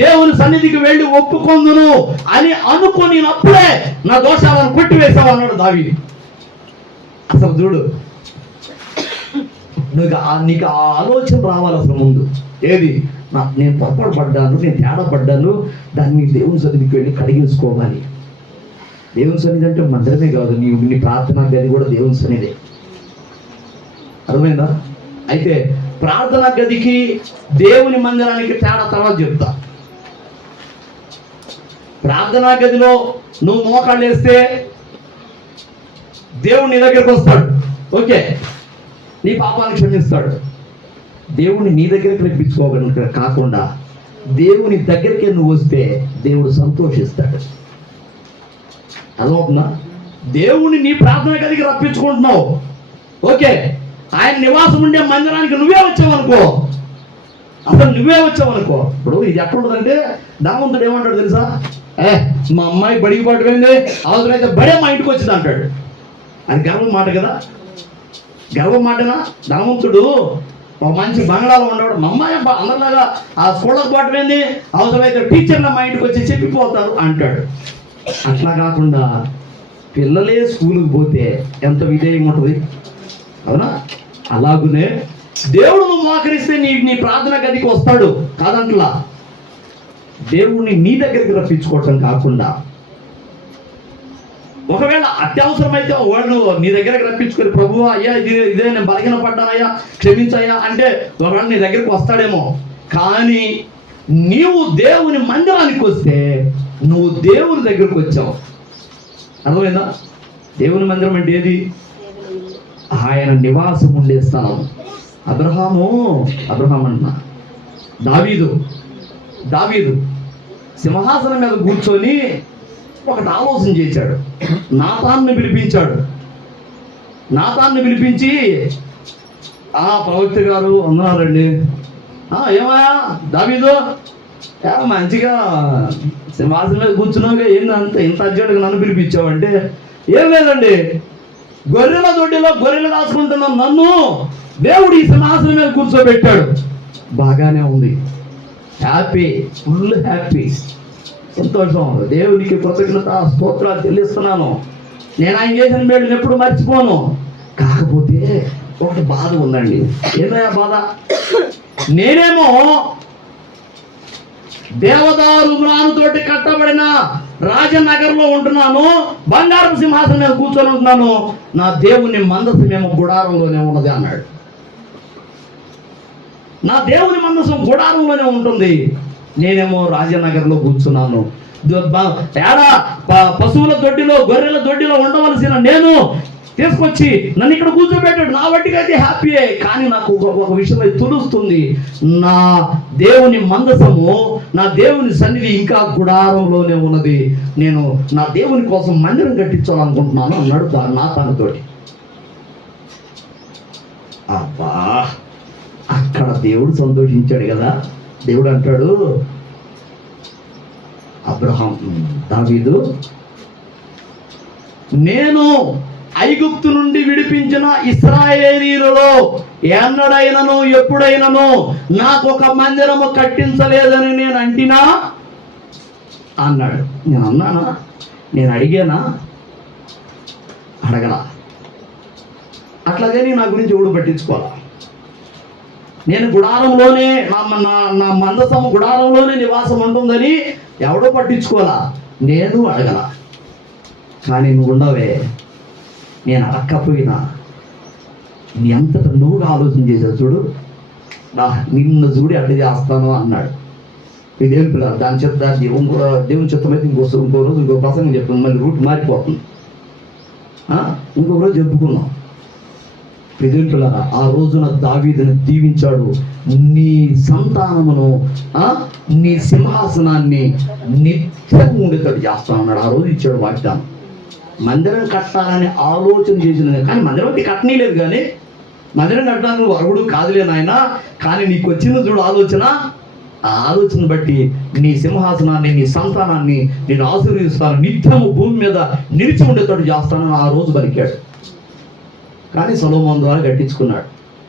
దేవుని సన్నిధికి వెళ్ళి ఒప్పుకొందును అని అనుకున్నప్పుడే నా దోషాలను కొట్టివేశావు అన్నాడు దావీదు. అసలు చూడు, నీకు ఆ ఆలోచన రావాలి అసలు ముందు. ఏది, నేను పొరపాటు పడ్డాను, నేను తేడా పడ్డాను, దాన్ని దేవుని సన్నిధికి వెళ్ళి కడిగేసుకోవాలి. దేవుని సన్నిధి అంటే మందిరమే కాదు, నీ ప్రార్థన గది కూడా దేవుని సన్నిధి. అర్థమైందా? అయితే ప్రార్థనా గదికి దేవుని మందిరానికి తేడా తర్వాత చెప్తా. ప్రార్థనా గదిలో నువ్వు మోకాళ్ళు వేస్తే దేవుడు నీ దగ్గరికి వస్తాడు, ఓకే, నీ పాపాలను క్షమిస్తాడు. దేవుని నీ దగ్గరికి రప్పించుకోగల కాకుండా దేవుని దగ్గరికి నువ్వు వస్తే దేవుడు సంతోషిస్తాడు. అర్థమవుతుందా? దేవుని నీ ప్రార్థన గదికి రప్పించుకుంటున్నావు, ఓకే, ఆయన నివాసం ఉండే మందిరానికి నువ్వే వచ్చావనుకో, అసలు నువ్వే వచ్చావనుకో. ఇప్పుడు ఇది ఎక్కడ ఉంటుందంటే ధనవంతుడు ఏమంటాడు తెలుసా? మా అమ్మాయి బడికి పట్టుకుంది, అవసరమైతే బడే మా ఇంటికి వచ్చింది అంటాడు. అది గర్వం మాట కదా, గర్వం మాటనా? ధనవంతుడు ఒక మంచి బంగ్లాలో ఉండేవాడు, మా అమ్మాయి అందరిలాగా ఆ స్కూళ్ళకు పట్టుకుంది, అవసరమైతే టీచర్ల మా ఇంటికి వచ్చి చెప్పిపోతారు అంటాడు. అట్లా కాకుండా పిల్లలే స్కూలుకి పోతే ఎంత విధేయంగా ఉంటుంది, అవునా? అలాగునే దేవుడు నువ్వు మోకరిస్తే నీ ప్రార్థన గదికి వస్తాడు కాదంట్లా. దేవుణ్ణి నీ దగ్గరికి రప్పించుకోవటం కాకుండా ఒకవేళ అత్యవసరమైతే వాళ్ళు నీ దగ్గరికి రప్పించుకొని ప్రభువా అయ్యా ఇదే నేను బలహీన పడ్డానయ్యా క్షమించయ్యా అంటే ఒకవేళ నీ దగ్గరికి వస్తాడేమో. కానీ నీవు దేవుని మందిరానికి వస్తే నువ్వు దేవుని దగ్గరకు వచ్చావు. అర్థమైందా? దేవుని మందిరం అంటే ఏది? ఆయన నివాసం ఉండే స్థలం. అబ్రహాం అన్న దావీదు సింహాసనం మీద కూర్చొని ఒకటి ఆలోచన చేశాడు. నాతాన్ని పిలిపించి ప్రవక్త గారు అన్నారండి, ఏమయ్యా దావీదు, మంచిగా సింహాసనం మీద కూర్చున్నాక ఏంటంత ఇంత అర్జెంటుగా నన్ను పిలిపించావంటే, ఏం లేదండి, గొర్రెల దొడ్డిలో గొర్రెలు రాసుకుంటున్నాం, నన్ను దేవుడు ఈ సింహాసనం మీద కూర్చోబెట్టాడు. బాగానే ఉంది, హ్యాపీ, ఫుల్ హ్యాపీ, సంతోషం. దేవునికి కృతజ్ఞత స్తోత్రాలు చెల్లిస్తున్నాను. నేను ఆయన చేసిన మేలుని ఎప్పుడు మర్చిపోను. కాకపోతే ఒకటి బాధ ఉందండి. ఏదైనా బాధ? నేనేమో దేవదారు మ్రానుతోటి కట్టబడిన రాజనగర్లో ఉంటున్నాను, బంగారం సింహాసనం మీద కూర్చొని ఉంటున్నాను, నా దేవుని మందసమేమో గుడారంలోనే ఉన్నది అన్నాడు. నా దేవుని మందసం గుడారంలోనే ఉంటుంది, నేనేమో రాజనగర్లో కూర్చున్నాను. పశువుల దొడ్డిలో గొర్రెల దొడ్డిలో ఉండవలసిన నేను తీసుకొచ్చి నన్ను ఇక్కడ కూర్చోబెట్టాడు. నా వాటికి అయితే హ్యాపీయే. కానీ నాకు ఒక విషయం అయితే తెలుస్తుంది, నా దేవుని మందసము, నా దేవుని సన్నిధి ఇంకా గుడారంలోనే ఉన్నది. నేను నా దేవుని కోసం మందిరం కట్టించాలనుకుంటున్నాను అన్నాడు నాతానుతోటి. అబ్బా, అక్కడ దేవుడు సంతోషించాడు కదా. దేవుడు అంటాడు, దావీదు, నేను ఐగుప్తు నుండి విడిపించిన ఇశ్రాయేలీయులలో ఎన్నడైనను ఎప్పుడైనను నాకు ఒక మందిరము కట్టించలేదని నేను అంటినా అన్నాడు. నేను అన్నానా? నేను అడిగానా? అడగలా. అట్లాగే నా గురించి ఎవడు పట్టించుకోవాలా? నేను గుడారంలోనే నా మందసము గుడారంలోనే నివాసం ఉంటుందని ఎవడో పట్టించుకోవాలా, నేను అడగల. కానీ నువ్వు ఉండవే, నేను అడగకపోయినా నీ అంతటా నువ్వుగా ఆలోచన చేసావు చూడు, నిన్ను చూడి అడ్డు చేస్తాను అన్నాడు. ఇదేం పిల్లలు దాని చెప్తా దేవుని చిత్తమైతే ఇంకో రోజు ఇంకో ప్రసంగం చెప్తుంది, మళ్ళీ రూట్ మారిపోతుంది. ఇంకొక రోజు చెప్పుకున్నాం. ఆ రోజున దావీదును దీవించాడు, నీ సంతానమును నీ సింహాసనాన్ని నిత్యం ఉండేటట్టు చేస్తాను అన్నాడు. ఆ రోజు ఇచ్చాడు వాగ్దానం. మందిరం కట్టాలని ఆలోచన చేసిన, కానీ మందిరం కట్టనీలేదు. కానీ మందిరం కట్టడానికి నువ్వు అర్హుడు కాదులే నాయన, కానీ నీకు వచ్చింది చూడు ఆలోచన. ఆ ఆలోచన బట్టి నీ సింహాసనాన్ని నీ సంతానాన్ని నేను ఆశీర్వదిస్తాను, నిత్యము భూమి మీద నిలిచి ఉండేటట్టు చేస్తానని ఆ రోజు పలికాడు. కానీ సొలొమోను ద్వారా కట్టించుకున్నాడు.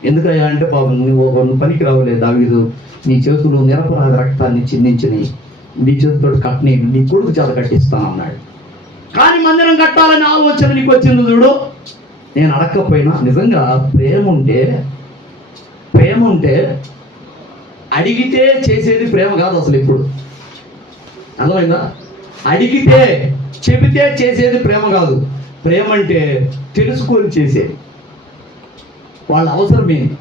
ఎందుకయ్యా అంటే, పాపం నువ్వు పనికి రావలేదు దావీదు, నీ చేతులు నిరపరాధ రక్తాన్ని చిందించినాయి, నీ చేతులతో కట్టని నీ కొడుకు చేత కట్టిస్తాను అన్నాడు. కానీ మందిరం కట్టాలని ఆలోచన నీకు వచ్చింది చూడు. నేను అడగకపోయినా నిజంగా ప్రేమ ఉంటే అడిగితే చేసేది ప్రేమ కాదు అసలు. ఇప్పుడు అర్థమైందా? అడిగితే చెబితే చేసేది ప్రేమ కాదు. ప్రేమ అంటే తెలుసుకొని చేసేది, వాళ్ళ అవసరం ఏంది,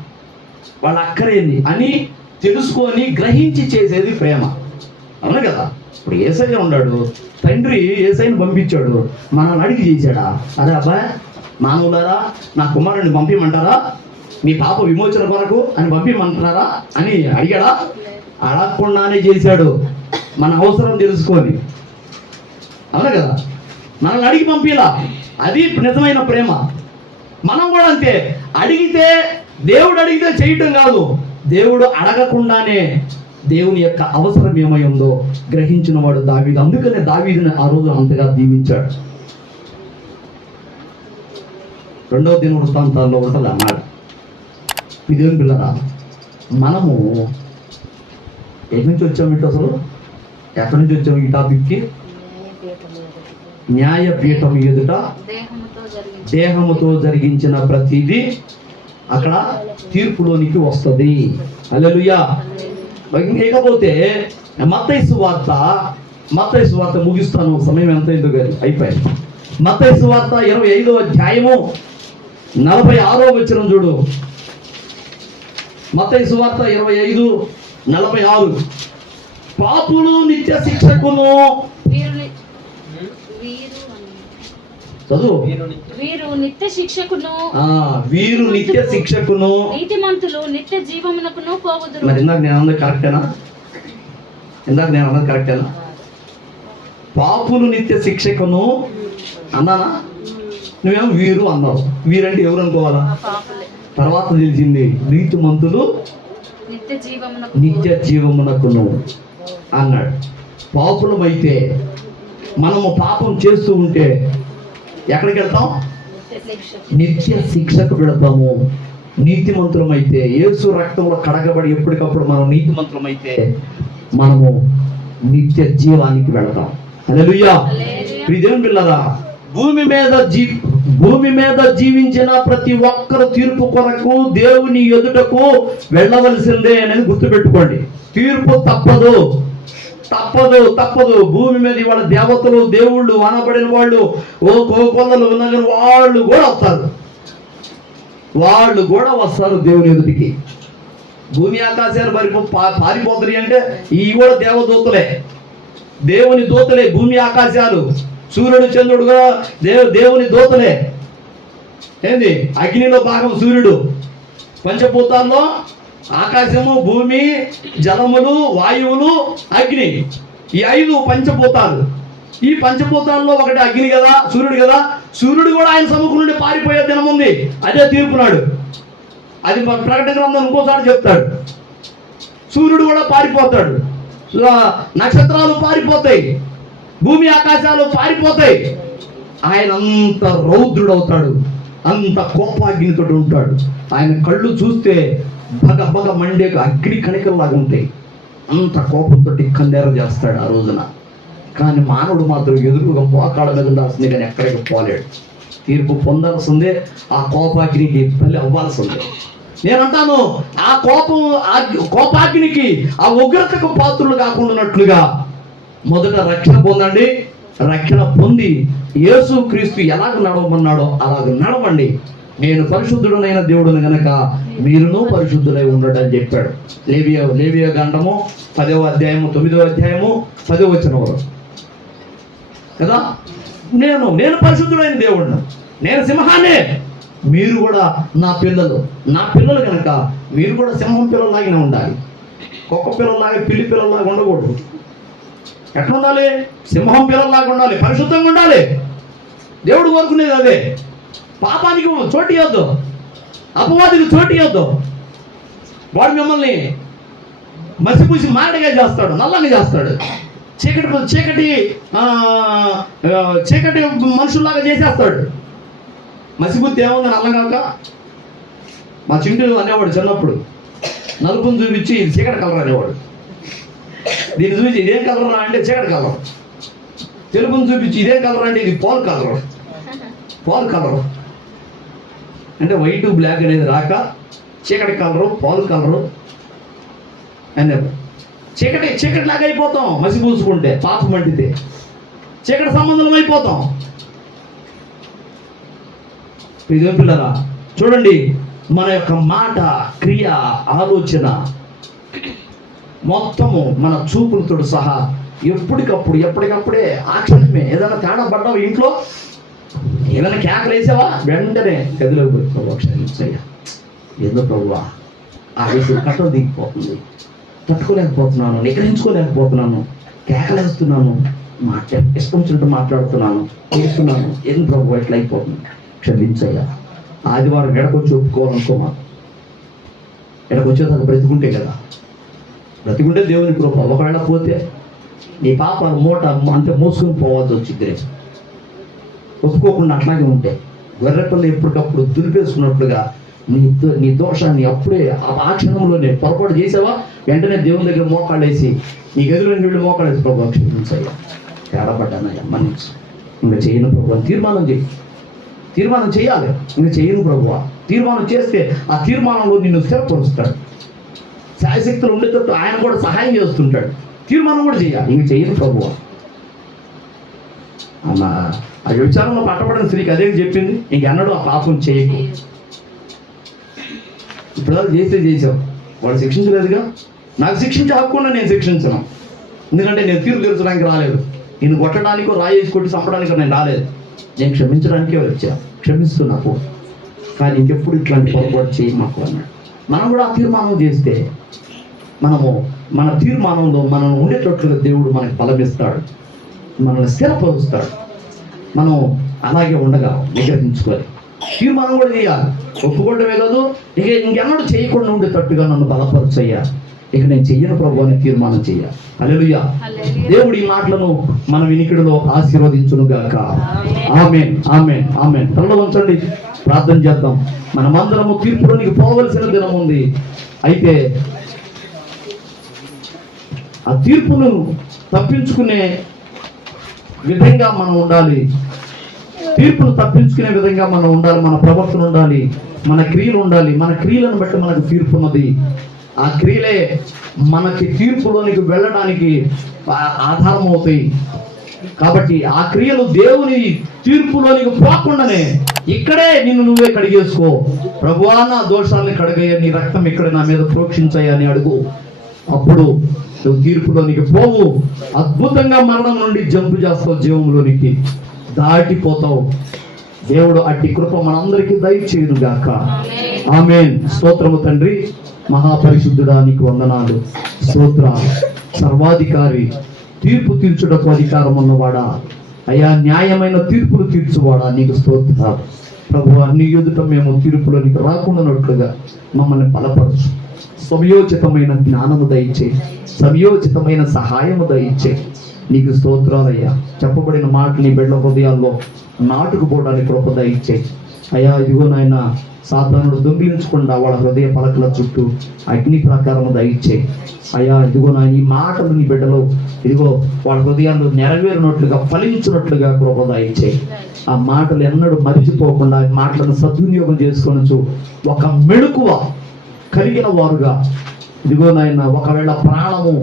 వాళ్ళ అక్కరేంది అని తెలుసుకొని గ్రహించి చేసేది ప్రేమ. అవును కదా? ఇప్పుడు యేసయ్య ఉన్నాడు, తండ్రి యేసయ్యను పంపించాడు, మనల్ని అడిగి చేశాడా? అదే అబ్బాయి మానవులారా నా కుమారుడిని పంపించమంటారా, మీ పాప విమోచన కొరకు అని పంపించమంటారా అని అడిగాడా? అడగకుండానే చేశాడు, మన అవసరం తెలుసుకొని. అవునా కదా? మనల్ని అడిగి పంపిలా, అది నిజమైన ప్రేమ. మనం కూడా అంతే, అడిగితే దేవుడు అడిగితే చేయటం కాదు, దేవుడు అడగకుండానే దేవుని యొక్క అవసరం ఏమై ఉందో గ్రహించిన వాడు దావీదు. అందుకనే దావీదుని ఆ రోజు అంతగా దీవించాడు. 2వ దినవృత్తాంతాల్లో ఉంటుంది అన్నాడు. ఇదేం పిల్లరా, మనము ఎక్కడి నుంచి వచ్చాము ఇటు, అసలు ఎక్కడి నుంచి వచ్చాము ఈ టాపిక్కి? న్యాయపీఠం ఎదుట దేహముతో జరిగించిన ప్రతిదీ అక్కడ తీర్పులోనికి వస్తుంది. హల్లెలూయా. ఇకపోతే మత్తయి సువార్త ముగిస్తాను, సమయం ఎంత ఎందుకు అయిపోయింది. మత్తయి సువార్త 25వ అధ్యాయము 46వ వచనం చూడు. మత్తయి సువార్త 25:46. పాపులు నిత్య శిక్షకును, చదువు, వీరు నిత్య శిక్షకును, వీరు నిత్య శిక్షకును, నీతిమంతులు నిత్య జీవమునకును పోవుదురు. మరి ఇందాక నేను అన్నది కరెక్టేనా? పాపులు నిత్య శిక్షకును అన్నానా? నువ్వేమో వీరు అన్నావు. వీరంటే ఎవరు అనుకోవాలా? తర్వాత తెలిసింది నీతిమంతులు నిత్య జీవమునకును అన్నాడు. పాపులమైతే మనము పాపం చేస్తూ ఉంటే ఎక్కడికి వెళ్తాం? నిత్య శిక్షకు వెళతాము. నీతిమంతులమైతే, యేసు రక్తంలో కడగబడి ఎప్పటికప్పుడు మనం నీతిమంతులమైతే మనము నిత్య జీవానికి వెళతాం. హల్లెలూయా. దేవుని పిల్లరా, భూమి మీద జీవించిన ప్రతి ఒక్కరు తీర్పు కొరకు దేవుని ఎదుటకు వెళ్ళవలసిందే అనేది గుర్తుపెట్టుకోండి. తీర్పు తప్పదు. భూమి మీద ఇవాళ దేవతలు, దేవుళ్ళు, అనబడిన వాళ్ళు, కోకొల్లలు ఉన్న వాళ్ళు కూడా వస్తారు దేవుని ఎదుటికి. భూమి ఆకాశాలు పారిపోతాయి అంటే ఇవి కూడా దేవదూతలే, దేవుని దూతలే. భూమి ఆకాశాలు, సూర్యుడు, చంద్రుడు కూడా దేవుని దూతలే. ఏంది? అగ్నిలో భాగం సూర్యుడు. పంచభూతాల్లో ఆకాశము, భూమి, జలములు, వాయువులు, అగ్ని, ఈ 5 పంచభూతాలు. ఈ పంచభూతాల్లో ఒకటి అగ్ని కదా, సూర్యుడు కదా. సూర్యుడు కూడా ఆయన సముఖం నుండి పారిపోయే దినం ఉంది, అదే తీర్పునాడు. అది ప్రకటన గ్రంథం ఇంకోసారి చెప్తాడు. సూర్యుడు కూడా పారిపోతాడు, నక్షత్రాలు పారిపోతాయి, భూమి ఆకాశాలు పారిపోతాయి. ఆయన అంత రౌద్రుడవుతాడు, అంత కోపాగ్నితో ఉంటాడు. ఆయన కళ్ళు చూస్తే బగ మండే అగ్ని కణికల్లాగా ఉంటాయి. అంత కోపంతో కందేర చేస్తాడు ఆ రోజున. కానీ మానవుడు మాత్రం ఎదురుగా మోకాళ్ళ మీద ఉండాల్సిందే, కానీ ఎక్కడికి పోలేడు. తీర్పు పొందాల్సిందే, ఆ కోపాగ్నికి బలి అవ్వాల్సిందే. నేనంటాను, ఆ కోపాగ్నికి, ఆ ఉగ్రతకు పాత్రులు కాకుండా మొదట రక్షణ పొందండి. రక్షణ పొంది యేసు క్రీస్తు ఎలాగ నడవమన్నాడో అలాగ నడవండి. నేను పరిశుద్ధుడనైన దేవుడును గనక మీరును పరిశుద్ధులై ఉండడం అని చెప్పాడు. లేవియ గండము 10వ అధ్యాయము 9వ అధ్యాయము 10వ వచనం కదా. నేను పరిశుద్ధుడైన దేవుడును, నేను సింహాన్నే, మీరు కూడా నా పిల్లలు కనుక మీరు కూడా సింహం పిల్లలాగానే ఉండాలి. కుక్క పిల్లలాగా, పిల్లి పిల్లలాగా ఉండకూడదు. ఎట్లా ఉండాలి? సింహం పిల్లలాగా ఉండాలి, పరిశుద్ధంగా ఉండాలి. దేవుడు కోరుకునేది అదే. పాపానికి చోటు ఇవ్వద్దు, అపవాదికి చోటు ఇవ్వద్దు. వాడు మిమ్మల్ని మసిపూసి మారడిగా చేస్తాడు, నల్లని చేస్తాడు, చీకటి మనుషుల్లాగా చేసేస్తాడు. మసిబుద్ధి ఏముంది నల్లగాక? మా చింటూ అనేవాడు చిన్నప్పుడు, నలుపును చూపించి ఇది చీకటి కలర్ అనేవాడు. దీన్ని చూపించి ఇదేం కలర్ అంటే చీకటి కలర్. తెలుపును చూపించి ఇదేం కలర్ అంటే ఇది పాల్ కలర్ అంటే వైట్ బ్లాక్ అనేది రాక చీకటి కలరు, పాలు కలరు అనే చీకటి లాగా అయిపోతాం. మసి పూసుకుంటే, పాపం అంటితే చీకటి సంబంధం అయిపోతాం. ఇదే పిల్లరా, చూడండి, మన యొక్క మాట, క్రియ, ఆలోచన మొత్తము మన చూపులతో సహా ఎప్పటికప్పుడే ఆ క్షణమే ఏదైనా తేడా పడ్డావు ఇంట్లో ఏదైనా కేకలు వేసావా వెంటనే గదిలోకి పోయి ప్రభు క్షమించయ్యా, ఏదో ప్రభువా ఆ వేసి కట్టలు దిగిపోతుంది, తట్టుకోలేకపోతున్నాను, నిగ్రహించుకోలేకపోతున్నాను, కేకలేస్తున్నాను, ఇష్టం వచ్చినట్టు మాట్లాడుతున్నాను, చేస్తున్నాను, ఏం ప్రభు ఎట్లా అయిపోతుంది, క్షమించయ్యా. ఆదివారం ఎడకొచ్చి ఒప్పుకోవాలనుకోమా, ఎడకొచ్చేదాకా బ్రతికుంటే కదా, బ్రతికుంటే దేవుని కృప. ఒకవేళ పోతే నీ పాప మూట అంటే మోసుకొని పోవాల్సి వచ్చింది. ఒప్పుకోకుండా అట్లాగే ఉంటే గొర్రెపిల్ల ఎప్పటికప్పుడు దులిపేసుకున్నట్లుగా నీ దోషాన్ని అప్పుడే ఆ క్షణంలోనే పొరపాటు చేసావా వెంటనే దేవుని దగ్గర మోకాళ్ళు వేసి నీ గదిలో నీళ్ళు మోకాళ్ళు వేసి ప్రభు క్షమించయ్యా, తేడాపడ్డానయ్యా, మన్నించు, ఇంకా చేయను ప్రభు అని తీర్మానం చేయి. తీర్మానం చేయాలి, ఇంకా చేయను ప్రభు. తీర్మానం చేస్తే ఆ తీర్మానంలో నిన్ను స్థిరపరుస్తాడు. శాయశక్తులు ఉండేటట్టు ఆయన కూడా సహాయం చేస్తుంటాడు. తీర్మానం కూడా చేయాలి, ఇంక చేయను ప్రభు అన్న. ఆ వ్యభిచారంలో పట్టబడిన స్త్రీకి అదే చెప్పింది, ఇంకెన్నడూ ఆ పాపం చేయకు. ఇప్పుడు చేసావు, వాడు శిక్షించలేదుగా, నాకు శిక్షించే హక్కున్నా నేను శిక్షించను. ఎందుకంటే నేను తీర్పు తీర్చడానికి రాలేదు, నేను కొట్టడానికో రాయేసి కొట్టి చంపడానికో నేను రాలేదు, నేను క్షమించడానికే వచ్చా. క్షమిస్తున్నాకు, కానీ ఇంకెప్పుడు ఇట్లాంటి పొరపాటు చేయి మాకు అన్నాడు. మనం కూడా ఆ తీర్మానం చేస్తే మన తీర్మానంలో మనం ఉండేటట్లుగా దేవుడు మనకు బలమిస్తాడు, మనల్ని స్థిరపరుస్తాడు. మనం అలాగే ఉండగా నిగ్రహించుకోవాలి, తీర్మానం కూడా చేయాలి. ఒప్పుకోవడమే కాదు, ఇంకెన్నడూ చేయకుండా ఉండేటట్టుగా నన్ను బలపరచయ్యా, ఇక నేను చెయ్యను ప్రభు అని తీర్మానం చేయాలి. హల్లెలూయా. దేవుడు ఈ మాటలను మన వినికిడిలో ఆశీర్వదించును గాక. ఆమేన్, ఆమేన్, ఆమేన్. తలలో ఉంచండి, ప్రార్థన చేద్దాం. మనమందరము తీర్పులోనికి పోవలసిన దినం ఉంది. అయితే ఆ తీర్పును తప్పించుకునే విధంగా మనం ఉండాలి. తీర్పును తప్పించుకునే విధంగా మనం ఉండాలి. మన ప్రవర్తన ఉండాలి, మన క్రియలు ఉండాలి. మన క్రియలను బట్టి మనకు తీర్పు ఉన్నది. ఆ క్రియలే మనకి తీర్పులోనికి వెళ్ళడానికి ఆధారం అవుతాయి. కాబట్టి ఆ క్రియలు దేవుని తీర్పులోనికి పోకుండానే ఇక్కడే నిన్ను నువ్వే కడిగేసుకో. ప్రభువా, నా దోషాలని కడిగయ్యా, నీ రక్తం ఇక్కడ నా మీద ప్రోక్షించయ్యా అని అడుగు. అప్పుడు నువ్వు తీర్పులోనికి పోవు. అద్భుతంగా మరణం నుండి జంపు చేస్తావు, జీవంలోనికి దాటిపోతావు. దేవుడు అట్టి కృప మనందరికీ దయచేయును గాక. ఆమేన్. స్తోత్రము తండ్రి, మహాపరిశుద్ధుడా, నీకు వందనాలు, స్తోత్రాలు. సర్వాధికారి, తీర్పు తీర్చుటకు అధికారం ఉన్నవాడా, అయా న్యాయమైన తీర్పులు తీర్చువాడా, నీకు స్తోత్రాలు. ప్రభువా, నీ ఎదుట మేము తీర్పులోనికి రాకుండానట్లుగా మమ్మల్ని బలపరచు. సమయోచితమైన జ్ఞానము దయచేయి, సమయోచితమైన సహాయము దయచేయి. నీకు స్తోత్రాలయ్యా. చెప్పబడిన మాటలు నీ బిడ్డల హృదయాల్లో నాటుకుపోవడానికి కృప దయచేయి. అయ్యా, ఇదిగో నాయన, సాతానుడు దొంగిలించకుండా వాళ్ళ హృదయ పలకల చుట్టూ అగ్ని ప్రకారము దయచేయి. అయ్యా, ఇదిగో నాయన, ఈ మాటలు నీ బిడ్డలో ఇదిగో వాళ్ళ హృదయాల్లో నెరవేరినట్లుగా ఫలించినట్లుగా కృప దయచేయి. ఆ మాటలు ఎన్నడూ మరిచిపోకుండా ఆ మాటలను సద్వినియోగం చేసుకొనొచ్చు ఒక మెళుకువ కలిగిన వారుగా, ఇదిగో నాయన, ఒకవేళ ప్రాణము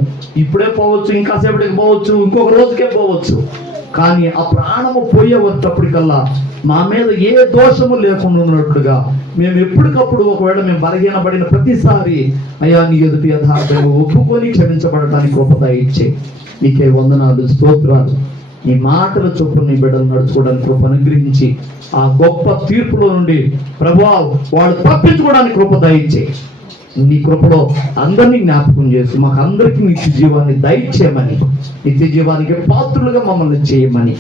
ఇప్పుడే పోవచ్చు, ఇంకాసేపటికి పోవచ్చు, ఇంకొక రోజుకే పోవచ్చు, కానీ ఆ ప్రాణము పోయే వచ్చేప్పటికల్లా మా మీద ఏ దోషము లేకుండా ఉన్నట్లుగా మేము ఎప్పటికప్పుడు ఒకవేళ మేము బలహీనపడిన ప్రతిసారి అయ్యా, నీ ఎదుటి యథార్థంగా ఒప్పుకొని క్షమించబడటానికి కృప దయచేయి. నీకే వందనాలు, స్తోత్రాలు. నీ మాటల చొప్పున నీ బిడ్డలు నడుచుకోవడానికి కృప అనుగ్రహించి ఆ గొప్ప తీర్పులో నుండి ప్రభువా వాళ్ళు తప్పించుకోవడానికి కృప దయచేయి. నీ కృపలో అందరినీ జ్ఞాపకం చేసి మాకు అందరికీ నిత్య జీవాన్ని దయచేయమని, నిత్య జీవానికి పాత్రులుగా మమ్మల్ని చేయమని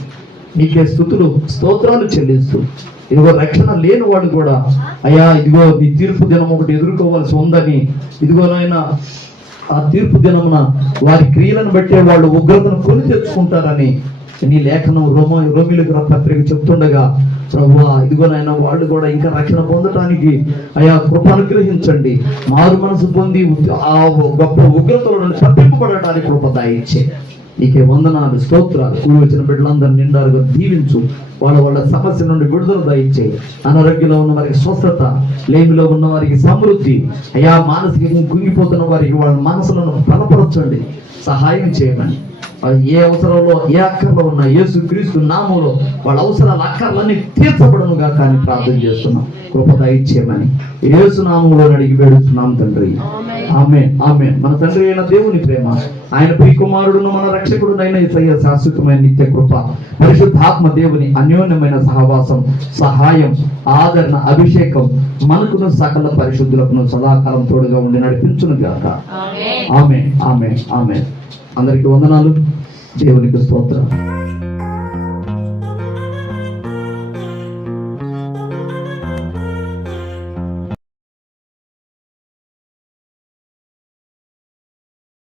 నీకే స్తుతులు స్తోత్రాలు చెల్లిస్తూ, ఇదిగో రక్షణ లేని వాడు కూడా అయ్యా, ఇదిగో నీ తీర్పు దినం ఒకటి ఎదుర్కోవాల్సి ఉందని, ఇదిగోనైనా ఆ తీర్పు దినమున వారి క్రియలను బట్టే వాళ్ళు ఉగ్రతను కొని తెచ్చుకుంటారని నీ లేఖనం రోమిలకు పత్రిక చెప్తుండగా, ప్రభువా, ఇదిగోనైనా వాళ్ళు కూడా ఇంకా రక్షణ పొందటానికి అయా కృప అనుగ్రహించండి. మారు మనసు పొంది ఆ గొప్ప ఉగ్రతల నుండి తప్పింపబడటానికి కృప దయచే. నీకే వందనాలు, స్తోత్రాలు. కూడి వచ్చిన బిడ్డలందరినీ నిండారుగా దీవించు. వాళ్ళ సమస్య నుండి విడుదల దయచేయి. అనారోగ్యంలో ఉన్న వారికి స్వస్థత, లేమిలో ఉన్న వారికి సమృద్ధి, అయా మానసికంగా కుంగిపోతున్న వారికి వాళ్ళ మనసులను బలపరచండి, సహాయం చేయమని. ఏ అవసరంలో ఏ అక్కర్లో ఉన్న యేసుక్రీస్తు నామములో వాళ్ళ అవసరాల అక్కర్లన్నీ తీర్చబడునుగా కానీ ప్రార్థన చేస్తున్నాం. కృప దయచేయమని యేసు నామములో అడిగి వేడుచున్నాం తండ్రి. ఆమేన్ ఆమేన్. మన తండ్రి అయిన దేవుని ప్రేమ, ఆయన ప్రియకుమారుడును మన రక్షకుడునైన యేసయ్య శాశ్వతమైన నిత్య కృప, పరిశుద్ధాత్మ దేవుని అన్యోన్యమైన సహవాసం, సహాయం, ఆదరణ, అభిషేకం మనకును సకల పరిశుద్ధులకును సదాకాలం తోడుగా ఉండి నడిపించును గాక. ఆమేన్ ఆమేన్ ఆమేన్. అందరికీ వందనాలు. దేవునికి స్తోత్రం.